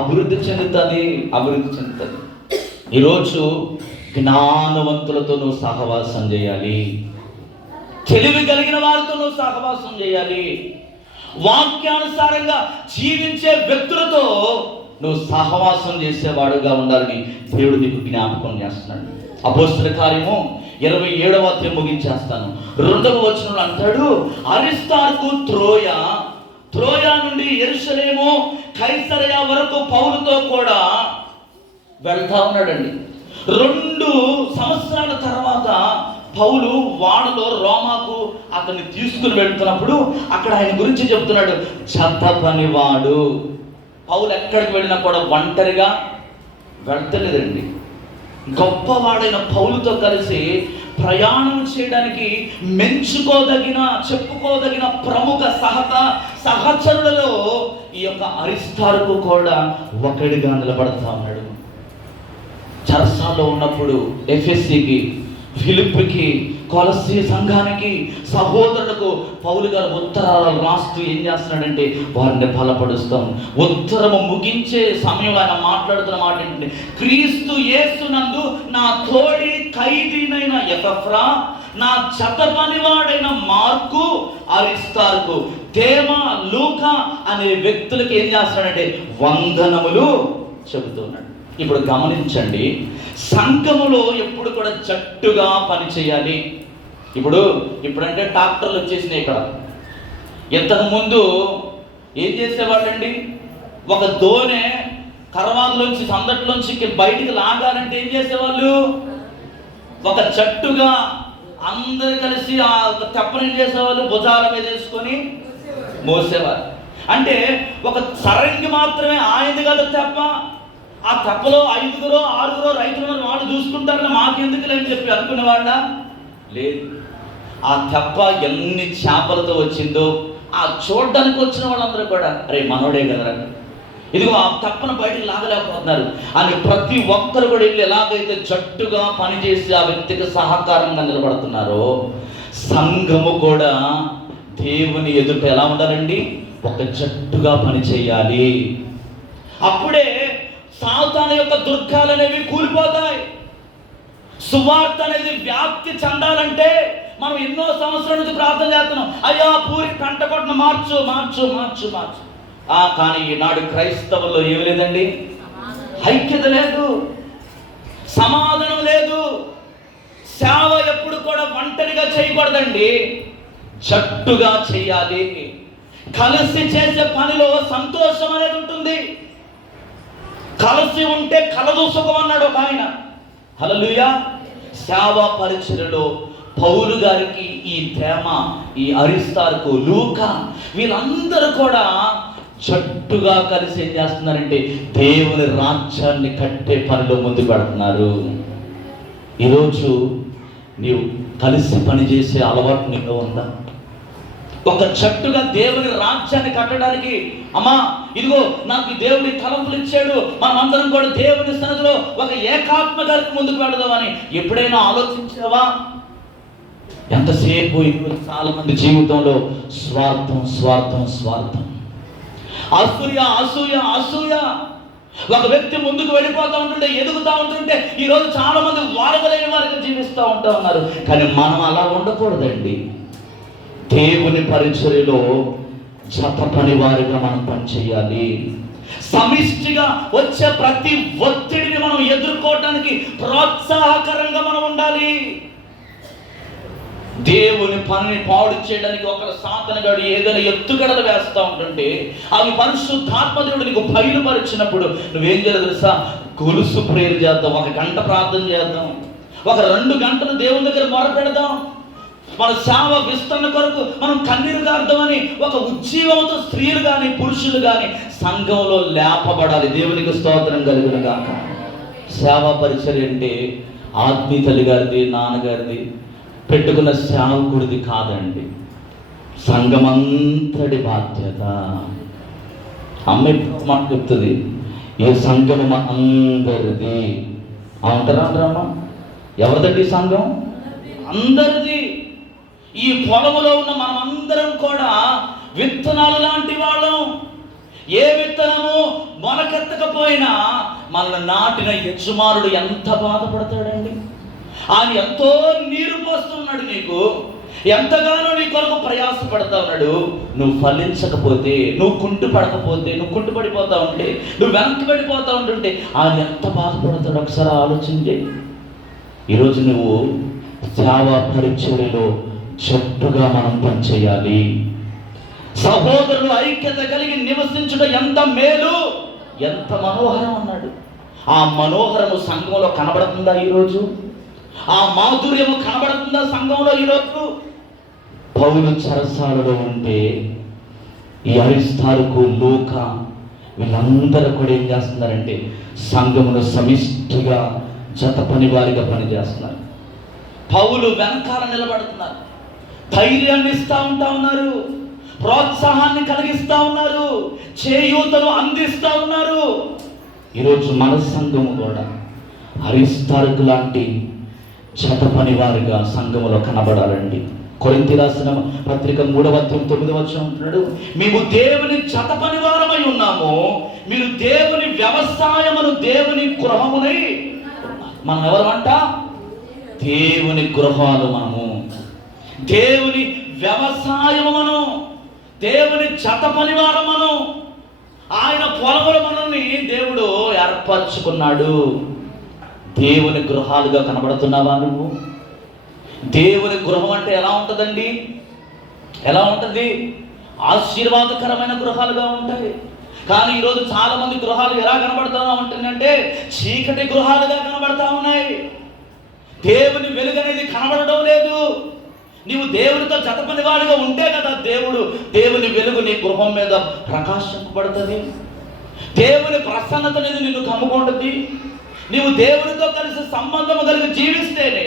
అభివృద్ధి చెందుతుంది. ఈరోజు జ్ఞానవంతులతో నువ్వు సహవాసం చేయాలి, తెలివి కలిగిన వారితో నువ్వు సహవాసం చేయాలి, వాక్యానుసారంగా జీవించే వ్యక్తులతో నువ్వు సహవాసం చేసేవాడుగా ఉండాలని దేవుడు నీకు జ్ఞాపకం చేస్తున్నాడు. అపోస్తల కార్యము 27వ అధ్యాయం ముగించేస్తాను. 2వ వచనంలో అంటాడు, అరిస్తార్కు త్రోయ నుండి యెరూషలేము కైసరయ వరకు పౌలుతో కూడా వెళ్తా ఉన్నాడండి. 2 సంవత్సరాల తర్వాత పౌలు వాడలో రోమాకు అతన్ని తీసుకుని వెళ్తున్నప్పుడు అక్కడ ఆయన గురించి చెప్తున్నాడు, చెత్త పనివాడు. పౌలు ఎక్కడికి వెళ్ళినా కూడా ఒంటరిగా వెళ్తలేదండి. గొప్పవాడైన పౌలుతో కలిసి ప్రయాణం చేయడానికి చెప్పుకోదగిన ప్రముఖ సహచరులలో ఈ యొక్క అరిస్తార్కు కూడా ఒకడిగా నిలబడతా ఉన్నాడు. చెరసాల్లో ఉన్నప్పుడు ఎఫెసీకి, ఫిలిప్పీకి, కొలస్సీ సంఘానికి, సహోదరులకు పౌలు గారు ఉత్తరాలు రాస్తూ ఏం చేస్తున్నాడంటే వారిని బలపరుస్తాం. ఉత్తరము ముగించే సమయంలో ఆయన మాట్లాడుతున్న మాట ఏంటంటే, క్రీస్తు యేసునందు నా తోడి ఖైదీనైన ఎపఫ్రా, నా జత పనివాడైన మార్కు, అరిస్తార్కు, దేమా, లూకా అనే వ్యక్తులకు ఏం చేస్తున్నాడంటే వందనములు చెబుతున్నాడు. ఇప్పుడు గమనించండి, సంఘములో ఎప్పుడు కూడా జట్టుగా పనిచేయాలి. ఇప్పుడంటే ట్రాక్టర్లు వచ్చేసినాయి. ఇక్కడ ఇంతకుముందు ఏం చేసేవాళ్ళండి, ఒక దోణె కర్వాదులోంచి సందట్లోంచి బయటికి లాగాలంటే ఏం చేసేవాళ్ళు, ఒక జట్టుగా అందరు కలిసి ఆ తెప్పని ఏం చేసేవాళ్ళు, భుజాల మీద వేసుకొని మోసేవారు. అంటే ఒక సరంగి మాత్రమే ఆయనది కదా తెప్ప, ఆ తెప్పలో 5గురో 6గురో రైతులను వాళ్ళు చూసుకుంటారని మాకెందుకు లేని చెప్పి అనుకునేవాళ్ళ లేదు. ఆ తెప్ప ఎన్ని చేపలతో వచ్చిందో ఆ చూడడానికి వచ్చిన వాళ్ళందరూ కూడా అరే మనోడే కదరా, ఇదిగో ఆ తెప్పను బయటికి లాగలేకపోతున్నారు అని ప్రతి ఒక్కరు కూడా వెళ్ళి ఎలాగైతే జట్టుగా పనిచేసి ఆ వ్యక్తికి సహకారంగా నిలబడుతున్నారో, సంఘము కూడా దేవుని ఎదుట ఎలా ఉండాలండి, ఒక జట్టుగా పని చేయాలి. అప్పుడే సాతాను యొక్క దుర్గాలు అనేవి కూలిపోతాయి. సువార్త అనేది వ్యాప్తి చెందాలంటే మనం ఎన్నో సంవత్సరాల నుంచి ప్రార్థన చేస్తున్నాం, అయ్యా పూరి కంట కొట్టిన మార్చు మార్చు మార్చు మార్చు. కానీ ఈనాడు క్రైస్తవుల్లో ఏమి లేదండి, ఐక్యత లేదు, సమాధానం లేదు. సేవ ఎప్పుడు కూడా ఒంటరిగా చేయకూడదండి, జట్టుగా చేయాలి. కలిసి చేసే పనిలో సంతోషం అనేది ఉంటుంది. కలిసి ఉంటే కలదు సుఖం అన్నాడు ఒక ఆయన. హల్లెలూయా. సేవా పరిచర్యలో పౌలు గారికి ఈ తేమ, ఈ అరిస్తార్కు, లూకా వీళ్ళందరూ కూడా జట్టుగా కలిసి ఏం చేస్తున్నారంటే దేవుని రాజ్యాన్ని కట్టే పనిలో ముందుకు పెడుతున్నారు. ఈరోజు నీవు కలిసి పనిచేసే అలవాటు నీలో ఉందా? ఒక జట్టుగా దేవుని రాజ్యాన్ని కట్టడానికి, అమ్మా ఇదిగో నాకు దేవుడి తలంపులు ఇచ్చాడు, మనం అందరం కూడా దేవుని సన్నిధిలో ఒక ఏకాత్మ గారికి ముందుకు పెడదామని ఎప్పుడైనా ఆలోచించావా? ఎంతసేపు చాలా మంది జీవితంలో స్వార్థం స్వార్థం స్వార్థం, అసూయ అసూయ అసూయ. ఒక వ్యక్తి ముందుకు వెళ్ళిపోతూ ఉంటుంటే, ఎదుగుతూ ఉంటుంటే ఈరోజు చాలా మంది వారగలేని వారికి జీవిస్తూ ఉంటా ఉన్నారు. కానీ మనం అలా ఉండకూడదండి. దేవుని పరిచర్యలో జత పని వారిగా మనం పనిచేయాలి. సమిష్టిగా వచ్చే ప్రతి ఒత్తిడిని మనం ఎదుర్కోవడానికి ప్రోత్సాహకరంగా మనం ఉండాలి. దేవుని పనిని పాడు చేయడానికి ఒకరు సాధనగాడు ఏదైనా ఎత్తుగడలు వేస్తూ ఉంటుంటే అవి పరిశుద్ధాత్మదేవుడు నీకు బయలుపరిచినప్పుడు నువ్వేం చేయాలి తెలుసా? గొలుసు ప్రేయర్ చేద్దాం, 1 గంట ప్రార్థన చేద్దాం, ఒక 2 గంటలు దేవుని దగ్గర మొరపెడదాం. మన సేవ విస్తరణ కొరకు మనం కన్నీరు గార్దామని ఒక ఉజ్జీవంతో స్త్రీలు కానీ పురుషులు కానీ సంఘంలో లేపబడాలి. దేవునికి స్తోత్రం కలుగును గాక. సేవా పరిచర్య అంటే ఆత్మీయ తల్లి గారిది, నాన్నగారిది పెట్టుకున్న సేవకుడిది కాదండి, సంఘమంతటి బాధ్యత. అమ్మ మాట చెప్తుంది, ఏ సంఘం అందరిది అంటారా? అంటారమ్మా, ఎవరిదండి సంఘం? అందరిది. ఈ పొలములో ఉన్న మనం అందరం కూడా విత్తనాలు లాంటి వాళ్ళం. ఏ విత్తనము మొలకెత్తకపోయినా మనల్ని నాటిన యజమానుడు ఎంత బాధపడతాడండి. ఆయన ఎంతో నీరు పోస్తున్నాడు, నీకు ఎంతగానో నీ కొరకు ప్రయాసపడతా ఉన్నాడు. నువ్వు ఫలించకపోతే, నువ్వు కుంటుపడకపోతే, నువ్వు కుంటుపడిపోతా ఉంటే, నువ్వు వెనక్కి పడిపోతా ఉంటుంటే ఆయన ఎంత బాధపడతాడు ఒకసారి ఆలోచించి. ఈరోజు నువ్వు సేవా పరిచర్యలో జట్టుగా మనం పనిచేయాలి. సహోదరులు ఐక్యత కలిగి నివసించడం ఎంత మేలు, ఎంత మనోహరం అన్నాడు. ఆ మనోహరము సంఘంలో కనబడుతుందా ఈరోజు? ఆ మాధుర్యము కనబడుతుందా సంఘంలో ఈరోజు? పౌలు చెరసాలలో ఉంటే ఈ అరిస్తారుకు, లూకా వీళ్ళందరూ కూడా ఏం చేస్తున్నారంటే సంఘమును సమిష్టిగా జత పని వారిగా పనిచేస్తున్నారు. పౌలు వెనకాల నిలబడుతున్నారు, ధైర్యాన్ని ఇస్తూ ఉంటా ఉన్నారు, ప్రోత్సాహాన్ని కలిగిస్తూ ఉన్నారు, చేయూతను అందిస్తూ ఉన్నారు. ఈరోజు మన సంఘము కూడా అరిస్తారుకు లాంటి జత పని వారిగా సంఘములో కనబడాలండి. కొరింథీ రాసిన పత్రిక 3వ అధ్యాయం 9వ వచనం అంటున్నాడు, మేము దేవుని జత పని వారమై ఉన్నాము, మీరు దేవుని వ్యవసాయమును, దేవుని గృహమునై. మనం ఎవరమంట? దేవుని గృహాలు మనము, దేవుని వ్యవసాయము మనం, దేవుని జత పనివారం మనం. ఆయన పొలములు మనల్ని దేవుడు ఏర్పరచుకున్నాడు. దేవుని గృహాలుగా కనబడుతున్నావా నువ్వు? దేవుని గృహం అంటే ఎలా ఉంటుందండి? ఎలా ఉంటుంది? ఆశీర్వాదకరమైన గృహాలుగా ఉంటాయి. కానీ ఈరోజు చాలా మంది గృహాలు ఎలా కనబడతా ఉంటుందంటే చీకటి గృహాలుగా కనబడతా ఉన్నాయి. దేవుని వెలుగు అనేది కనబడడం లేదు. నీవు దేవునితో జతపనివాడిగా ఉంటే కదా దేవుని వెలుగు నీ గృహం మీద ప్రకాశింపబడుతుంది. దేవుని ప్రసన్నత అనేది నిన్ను కమ్ముకుంటుంది. నీవు దేవునితో కలిసి సంబంధం కలిగి జీవిస్తేనే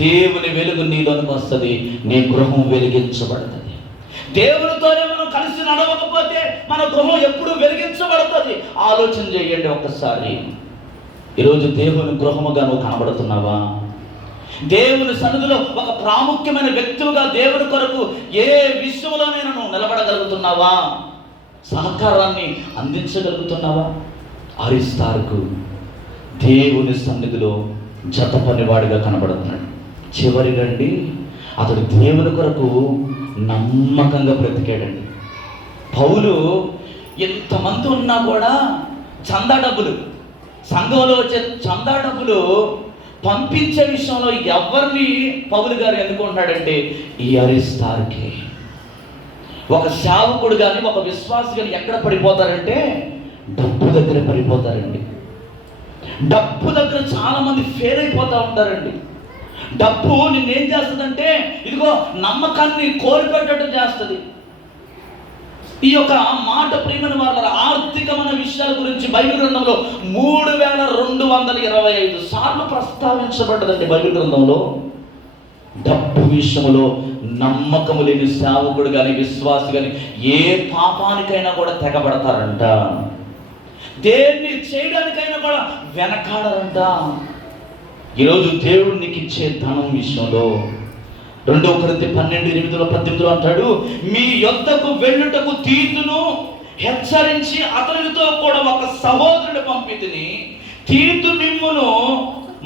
దేవుని వెలుగు నీలోనికి వస్తుంది, నీ గృహం వెలిగించబడుతుంది. దేవునితోనే మనం కలిసి నడవకపోతే మన గృహం ఎప్పుడు వెలిగించబడుతుంది. ఆలోచన చేయండి ఒక్కసారి. ఈరోజు దేవుని గృహముగా నువ్వు కనబడుతున్నావా? దేవుని సన్నిధిలో ఒక ప్రాముఖ్యమైన వ్యక్తులుగా దేవుని కొరకు ఏ విషయంలోనైనా నువ్వు నిలబడగలుగుతున్నావా? సహకారాన్ని అందించగలుగుతున్నావా? అరిస్తార్కు దేవుని సన్నిధిలో జత పనివాడిగా కనబడుతున్నాడు. చివరినండి అతడు దేవుని కొరకు నమ్మకంగా బ్రతికాడండి. పౌలు ఎంతమంది ఉన్నా కూడా చందా డబ్బులు, సంఘంలో వచ్చే చందా డబ్బులు పంపించే విషయంలో ఎవరిని పౌలు గారు ఎన్నుకుంటున్నాడంటే ఈ అరిస్తార్కే. ఒక సేవకుడు కానీ ఒక విశ్వాసి కానీ ఎక్కడ పడిపోతారంటే డబ్బు దగ్గర పడిపోతారండి. డబ్బు దగ్గర చాలా మంది ఫెయిల్ అయిపోతూ ఉంటారండి. డబ్బు నిన్నేం చేస్తుందంటే ఇదిగో నమ్మకాన్ని కోల్పోయేటట్టు చేస్తుంది. ఈ యొక్క మాట ప్రియమైన వాళ్ళ ఆర్థికమైన విషయాల గురించి బైబిల్ గ్రంథంలో 3225 సార్లు ప్రస్తావించబడ్డదండి. బైబిల్ గ్రంథంలో డబ్బు విషయంలో నమ్మకము లేని సేవకుడు కానీ విశ్వాసి కానీ ఏ పాపానికైనా కూడా తెగబడతారంట. దేన్ని చేయడానికైనా కూడా వెనకాడరంట. ఈరోజు దేవుడు నీకు ఇచ్చే ధనం విషయంలో 2 కొరింథీ 12:8-18 అంటాడు, మీ యొద్దకు వెళ్ళుటకు తీతును హెచ్చరించి అతనితో కూడా ఒక సహోదరుడు పంపితిని. తీతు మిమ్మును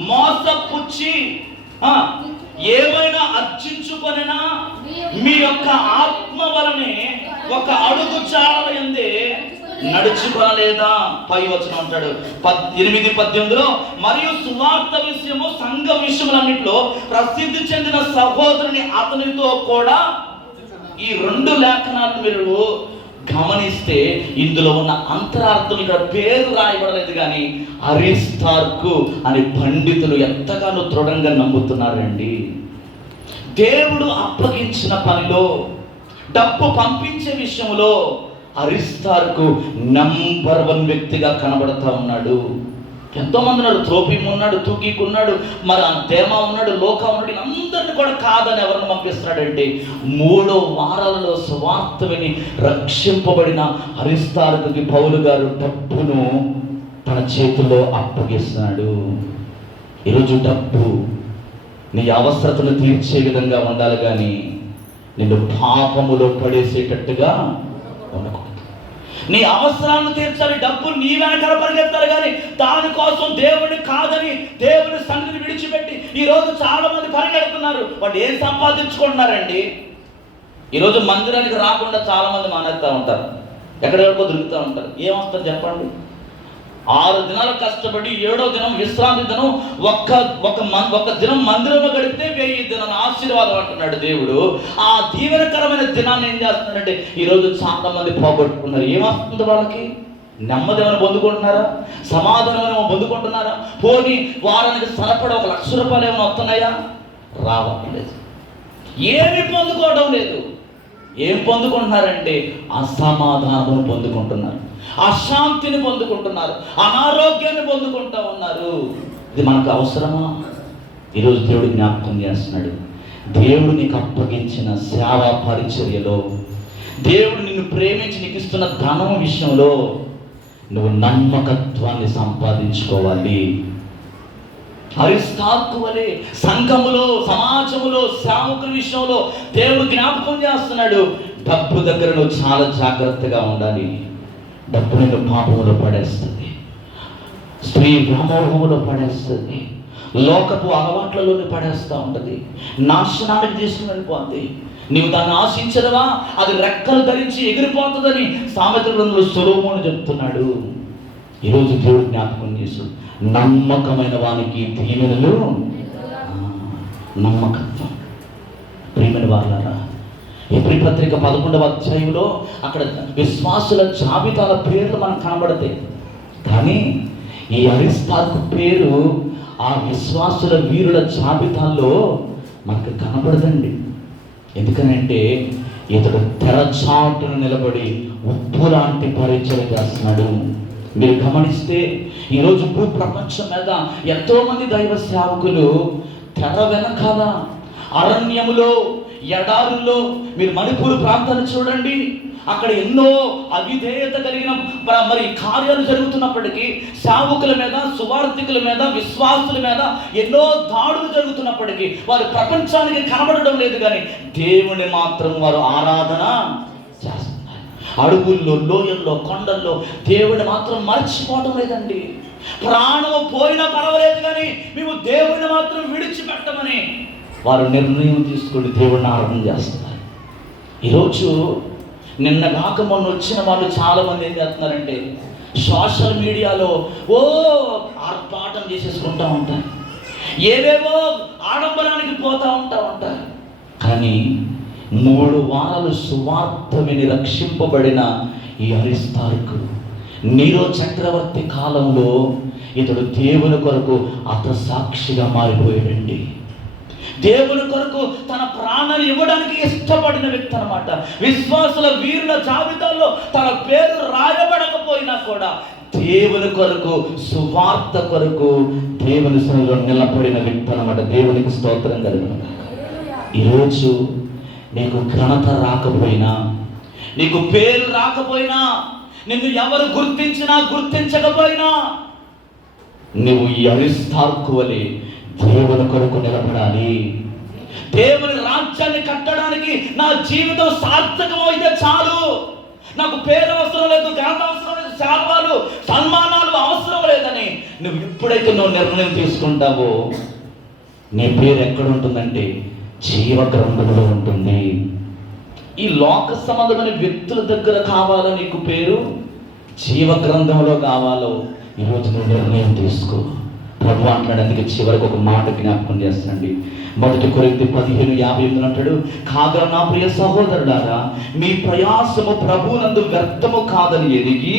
మోసపుచ్చి ఏమైనా అర్జించుకొనినా మీ యొక్క ఆత్మ వలనే ఒక అడుగు చాల ఎందే నడుచుకొనలేదా? పై వచనం అంటాడు 8:18 మరియు సువార్త విషయము సంఘ విషయములన్నింటిలో ప్రసిద్ధి చెందిన సహోదరుని అతనితో కూడా. ఈ 2 లేఖనాలు మీరు గమనిస్తే ఇందులో ఉన్న అంతరార్థం ఇక్కడ పేరు రాయబడలేదు, కానీ అరిస్తార్కు అనే పండితులు ఎంతగానో దృఢంగా నమ్ముతున్నారండి. దేవుడు అప్పగించిన పనిలో డబ్బు పంపించే విషయంలో అరిస్తార్కు నంబర్ 1 వ్యక్తిగా కనబడతా ఉన్నాడు. ఎంతోమంది ఉన్నాడు, త్రోపిమ్ ఉన్నాడు, తూకీకు ఉన్నాడు, మరి తేమా ఉన్నాడు, లోకా ఉన్నాడు. అందరిని కూడా కాదని ఎవరిని పంపిస్తున్నాడంటే 3 వారాలలో సువార్త విని రక్షింపబడిన అరిస్తార్కుకి పౌలు గారు డబ్బును తన చేతుల్లో అప్పగిస్తున్నాడు. ఈరోజు డబ్బు నీ అవసరతను తీర్చే విధంగా ఉండాలి, కానీ నిన్ను పాపములో పడేసేటట్టుగా ఉండకూడదు. నీ అవసరాలను తీర్చాలి, డబ్బు నీ వెనకాల పరిగెత్తాలి, కానీ దానికోసం దేవుడిని కాదని దేవుని సన్నిధిని విడిచిపెట్టి ఈరోజు చాలా మంది పరిగెడుతున్నారు. వాళ్ళు ఏం సంపాదించుకుంటున్నారండి? ఈరోజు మందిరానికి రాకుండా చాలా మంది మానేస్తూ ఉంటారు, ఎక్కడెక్కడికో దొరుకుతూ ఉంటారు. ఏమొస్తారు చెప్పండి? 6 దినాలు కష్టపడి 7వ దినం విశ్రాంతి దినం ఒక దినం మందిరంలో గడిపితే 1000 దినాల ఆశీర్వాదం అంటున్నాడు దేవుడు. ఆ దీవెనకరమైన దినాన్ని ఏం చేస్తున్నాడంటే ఈరోజు చాలా మంది పోగొట్టుకున్నారు. ఏమొస్తుంది వాళ్ళకి? నెమ్మది ఏమైనా పొందుకుంటున్నారా? సమాధానం ఏమైనా పొందుకుంటున్నారా? పోనీ వారానికి సరిపడ 1 లక్ష రూపాయలు ఏమైనా వస్తున్నాయా? రావట్లేదు. ఏమి పొందుకోవడం లేదు. ఏం పొందుకుంటున్నారంటే అసమాధానం పొందుకుంటున్నారు, అశాంతిని పొందుకుంటున్నారు, అనారోగ్యాన్ని పొందుకుంటూ ఉన్నారు. ఇది మనకు అవసరమా? ఈరోజు దేవుడు జ్ఞాపకం చేస్తున్నాడు. దేవుడు నీకు అప్పగించిన సేవా పరిచర్యలో, దేవుడు నిన్ను ప్రేమించి నీకు ఇస్తున్న ధనం విషయంలో నువ్వు నమ్మకత్వాన్ని సంపాదించుకోవాలి. అరిస్తార్కు వలె సంఘములో, సమాజములో, సేవకుల విషయంలో దేవుడు జ్ఞాపకం చేస్తున్నాడు. డబ్బు దగ్గర నువ్వు చాలా జాగ్రత్తగా ఉండాలి. డబ్బు నిన్ను పాపములో పడేస్తుంది, స్త్రీ వ్యామోహములో పడేస్తుంది, లోకపు అలవాట్లలోనే పడేస్తూ ఉంటుంది, నాశనానికి తీసుకుని వెళ్ళిపోతుంది. నీవు దాన్ని ఆశించదవా? అది రెక్కలు ధరించి ఎగిరిపోతుందని సామెతల గ్రంథంలో సొలొమోను చెప్తున్నాడు. ఈరోజు దేవుడు జ్ఞాపకం చేసు, నమ్మకమైన వానికి దీవెనలు, నమ్మకత్వం. ప్రియమైన వారులారా, ఎబ్రీ పత్రిక 11వ అధ్యాయంలో అక్కడ విశ్వాసుల జాబితాల పేర్లు మనకు కనబడతాయి. కానీ ఈ అరిస్తార్కు పేరు ఆ విశ్వాసుల వీరుల జాబితాల్లో మనకు కనబడదండి. ఎందుకనంటే ఇతడు తెరచాటును నిలబడి ఉప్పు లాంటి పరిచయం చేస్తున్నాడు. మీరు గమనిస్తే ఈరోజు భూ ప్రపంచం మీద ఎంతోమంది దైవ సేవకులు తెర వెనకాల అరణ్యములో, ఎడారుల్లో, మీరు మణిపూర్ ప్రాంతాన్ని చూడండి, అక్కడ ఎన్నో అవిధేయత కలిగిన మరి కార్యాలు జరుగుతున్నప్పటికీ, సేవకుల మీద, సువార్థికుల మీద, విశ్వాసుల మీద ఎన్నో దాడులు జరుగుతున్నప్పటికీ వారు ప్రపంచానికి కనబడడం లేదు, కానీ దేవుని మాత్రం వారు ఆరాధన చేస్తున్నారు. అడవుల్లో, లోయల్లో, కొండల్లో దేవుని మాత్రం మర్చిపోవడం లేదండి. ప్రాణం పోయినా పర్వాలేదు కానీ మేము దేవుని మాత్రం విడిచిపెట్టమని వారు నిర్ణయం తీసుకొని దేవుడిని ఆరాధన చేస్తున్నారు. ఈరోజు నిన్న కాక మొన్న వచ్చిన వాళ్ళు చాలామంది ఏం చేస్తున్నారంటే సోషల్ మీడియాలో ఆర్పాటం చేసేసుకుంటూ ఉంటారు, ఏవేవో ఆడంబరానికి పోతూ ఉంటారు. కానీ 3 వారాలు సువార్త విని రక్షింపబడిన ఈ అరిస్తార్కు నీరో చక్రవర్తి కాలంలో ఇతడు దేవుని కొరకు సాక్షిగా మారిపోయాడండి. దేవుని కొరకు తన ప్రాణాలు ఇవ్వడానికి ఇష్టపడిన వ్యక్తి అన్నమాట. విశ్వాసుల వీరుల జాబితాలో తన పేరు రాయబడకపోయినా కూడా దేవుని కొరకు, సువార్త కొరకు దేవుని సన్నిధిలో నిలబడిన వ్యక్తి అన్నమాట. దేవునికి స్తోత్రం కలుగును. ఈరోజు నీకు ఘనత రాకపోయినా, నీకు పేరు రాకపోయినా, నిన్ను ఎవరు గుర్తించినా గుర్తించకపోయినా, నువ్వు ఈ అరిస్తార్కు వలె దేవుని కొరకు నిలబడాలి. దేవుని రాజ్యాన్ని కట్టడానికి నా జీవితం సార్థకం అయితే చాలు, నాకు పేరు అవసరం లేదు, ఘనత అవసరం లేదు, శాల్వాలు, సన్మానాలు అవసరం లేదని నువ్వు ఎప్పుడైతే నిర్ణయం తీసుకుంటావో నీ పేరు ఎక్కడ ఉంటుందంటే జీవ గ్రంథంలో ఉంటుంది. ఈ లోక సంబంధమైన వ్యక్తుల దగ్గర కావాలో నీకు పేరు, జీవ గ్రంథంలో కావాలో ఈరోజు నువ్వు నిర్ణయం తీసుకో. ప్రభు అంటాడు, అందుకే చివరికి ఒక మాట జ్ఞాపకం చేస్తానండి. 1 కొరింథీ 15:58 అంటాడు, కాగా నా ప్రియ సహోదరులారా, మీ ప్రయాసము ప్రభువునందు వ్యర్థము కాదని ఎరిగి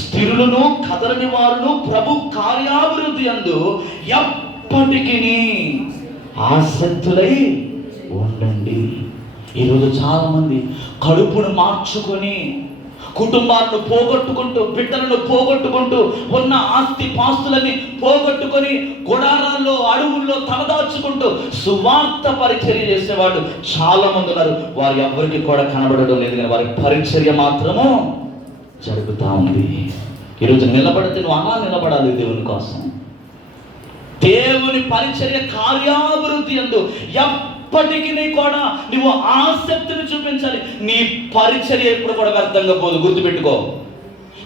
స్థిరులను కదలని వారును ప్రభు కార్యాభివృద్ధి అందు ఎప్పటికీ ఆసక్తులై ఉండండి. ఈరోజు చాలా మంది కడుపును మార్చుకొని, కుటుంబాలను పోగొట్టుకుంటూ, బిడ్డలను పోగొట్టుకుంటూ, ఉన్న ఆస్తి పాస్తులని పోగొట్టుకొని గుడారాల్లో, అడవుల్లో తలదాచుకుంటూ సువార్త పరిచర్య చేసేవాళ్ళు చాలా మంది ఉన్నారు. వారు ఎవరికి కూడా కనబడడం లేదు, కానీ వారి పరిచర్య మాత్రము జరుగుతూ ఉంది. ఈరోజు నిలబడితే నువ్వు అలా నిలబడాలి దేవుని కోసం. దేవుని పరిచర్య కార్యాభివృద్ధి అందు ఎప్పటికీ కూడా నువ్వు ఆసక్తిని చూపించాలి. నీ పరిచర్య ఎప్పుడు కూడా వ్యర్థంగా పోదు, గుర్తుపెట్టుకో.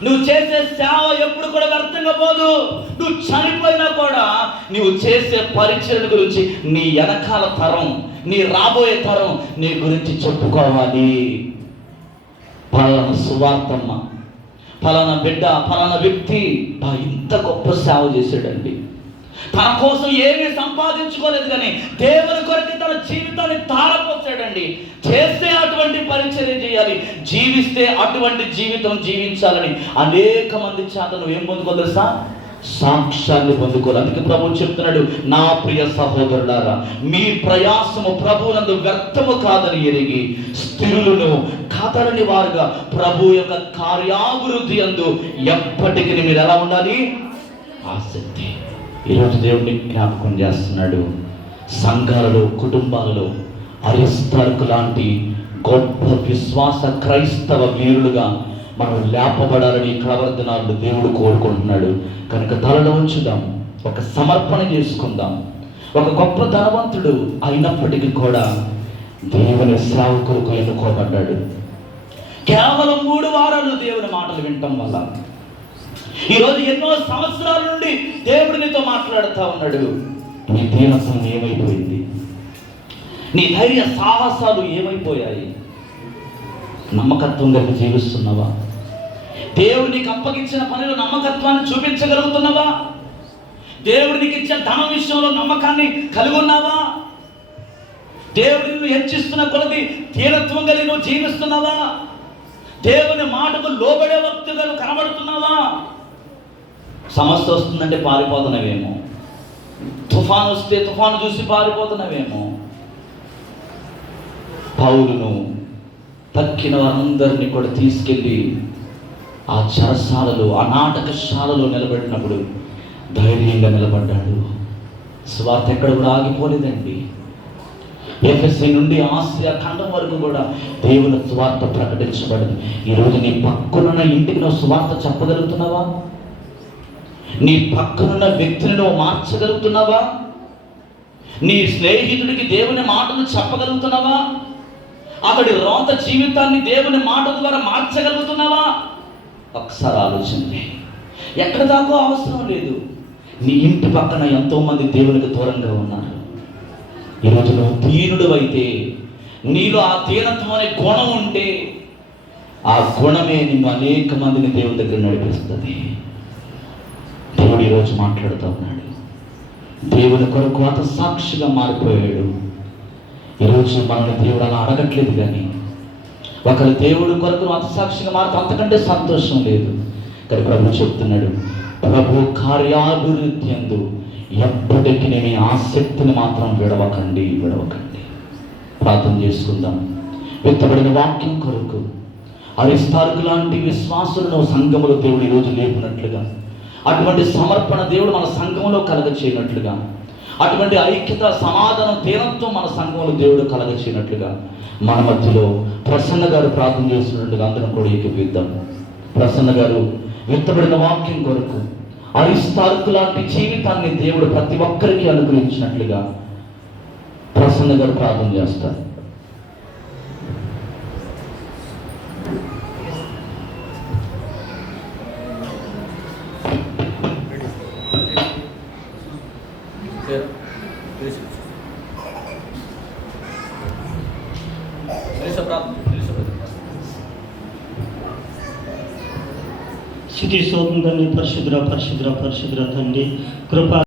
నువ్వు చేసే సేవ ఎప్పుడు కూడా వ్యర్థంగా పోదు. నువ్వు చనిపోయినా కూడా నువ్వు చేసే పరిచర్య గురించి నీ వెనకాల తరం, నీ రాబోయే తరం నీ గురించి చెప్పుకోవాలి. పలానా సువార్తమ్మ, పలానా బిడ్డ, పలానా వ్యక్తి ఇంత గొప్ప సేవ చేశాడండి, తన కోసం ఏమీ సంపాదించుకోలేదు కానీ దేవుని కొరకు తన జీవితాన్ని ధారపోసాడండి. చేస్తే అటువంటి పరిచర్య చేయాలి, జీవిస్తే అటువంటి జీవితం జీవించాలని అనేక మంది చేత నువ్వు ఏం పొందుకో తెలుసా? సాక్ష్యాన్ని పొందుకోవాలి. అందుకే ప్రభువు చెప్తున్నాడు, నా ప్రియ సహోదరులారా, మీ ప్రయాసము ప్రభువునందు వ్యర్థము కాదని ఎరిగి స్థిరులను కదలని వారుగా ప్రభు యొక్క కార్యాభివృద్ధి అందు ఎప్పటికీ మీరు ఎలా ఉండాలి? ఆసక్తి. ఈరోజు దేవుడిని జ్ఞాపకం చేస్తున్నాడు. సంఘాలలో, కుటుంబాలలో అరిస్తార్కు లాంటి గొప్ప విశ్వాస క్రైస్తవ వీరులుగా మనం లేపబడాలని కలవర్ధనాలు దేవుడు కోరుకుంటున్నాడు. కనుక తలలో ఉంచుదాం, ఒక సమర్పణ చేసుకుందాం. ఒక గొప్ప ధనవంతుడు అయినప్పటికీ కూడా దేవుని సేవకులకు ఎన్నుకోబడ్డాడు. కేవలం 3 వారాలు దేవుని మాటలు వినటం వల్ల ఈరోజు ఎన్నో సంవత్సరాల నుండి దేవుడు నీతో మాట్లాడుతూ ఉన్నాడు. నీ దీనత్వం ఏమైపోయింది? నీ ధైర్య సాహసాలు ఏమైపోయాయి? నమ్మకత్వం కలిగి జీవిస్తున్నావా? దేవుడు నీకు అప్పగించిన పనిలో నమ్మకత్వాన్ని చూపించగలుగుతున్నావా? దేవుడు నీకు ఇచ్చిన ధనం విషయంలో నమ్మకాన్ని కలిగి ఉన్నావా? దేవుడిని నువ్వు హెచ్చిస్తున్న కొలది తీరత్వం కలిగి నువ్వు జీవిస్తున్నావా? దేవుని మాటకు లోబడే వ్యక్తిగా నువ్వు కనబడుతున్నావా? సమస్య వస్తుందంటే పారిపోతున్నావేమో, తుఫాను వస్తే తుఫాను చూసి పారిపోతున్నావేమో. పౌలును తక్కిన వారందరినీ కూడా తీసుకెళ్ళి ఆ చెరసాలలో, ఆ నాటకశాలలో నిలబెట్టినప్పుడు ధైర్యంగా నిలబడ్డాడు. సువార్త ఎక్కడ కూడా ఆగిపోలేదండి. ఎఫెసీ నుండి ఆసియా ఖండం వరకు కూడా దేవుని సువార్త ప్రకటించబడింది. ఈరోజు నీ పక్కనున్న ఇంటికి నువ్వు సువార్త చెప్పగలుగుతున్నావా? నీ పక్కనున్న వ్యక్తిని నువ్వు మార్చగలుగుతున్నావా? నీ స్నేహితుడికి దేవుని మాటలు చెప్పగలుగుతున్నావా? అతడి రోత జీవితాన్ని దేవుని మాట ద్వారా మార్చగలుగుతున్నావా? ఒకసారి ఆలోచన. ఎక్కడ దాకా అవసరం లేదు. నీ ఇంటి పక్కన ఎంతోమంది దేవునికి దూరంగా ఉన్నారు. ఈరోజు నువ్వు దీనుడు అయితే, నీలో ఆ దీనత్వం అనే గుణం ఉంటే, ఆ గుణమే నిన్ను అనేక మందిని దేవుని దగ్గర నడిపిస్తుంది. దేవుడు ఈరోజు మాట్లాడుతూ ఉన్నాడు. దేవుని కొరకు అత సాక్షిగా మారిపోయాడు. ఈరోజు మనల్ని దేవుడు అలా అడగట్లేదు. కానీ ఒకరు దేవుడి కొరకు అత సాక్షిగా మారితే అంతకంటే సంతోషం లేదు. కానీ ప్రభు చెప్తున్నాడు, ప్రభు కార్యాభివృద్ధి యందు ఎప్పటికీ నేను ఆసక్తిని మాత్రం విడవకండి. ప్రార్థన చేసుకుందాం. విత్తబడిన వాక్యం కొరకు అరిస్తార్కు లాంటి విశ్వాసులను సంఘములో దేవుడు ఈరోజు లేపినట్లుగా, అటువంటి సమర్పణ దేవుడు మన సంఘంలో కలగ చేయనట్లుగా, అటువంటి ఐక్యత, సమాధానం, తీరత్వం మన సంఘంలో దేవుడు కలగ చేయనట్లుగా మన మధ్యలో ప్రసన్న గారు ప్రార్థన చేస్తున్నట్టుగా అందరం కూడా ఏకీభవిద్దాం. ప్రసన్న గారు విత్తబడిన వాక్యం కొరకు అరిస్తార్కు లాంటి జీవితాన్ని దేవుడు ప్రతి ఒక్కరికి అనుగ్రహించినట్లుగా ప్రసన్న గారు ప్రార్థన చేస్తారు. స్థుతి స్తోత్రం తండ్రి, పరిశుద్ధ తండ్రి, కృప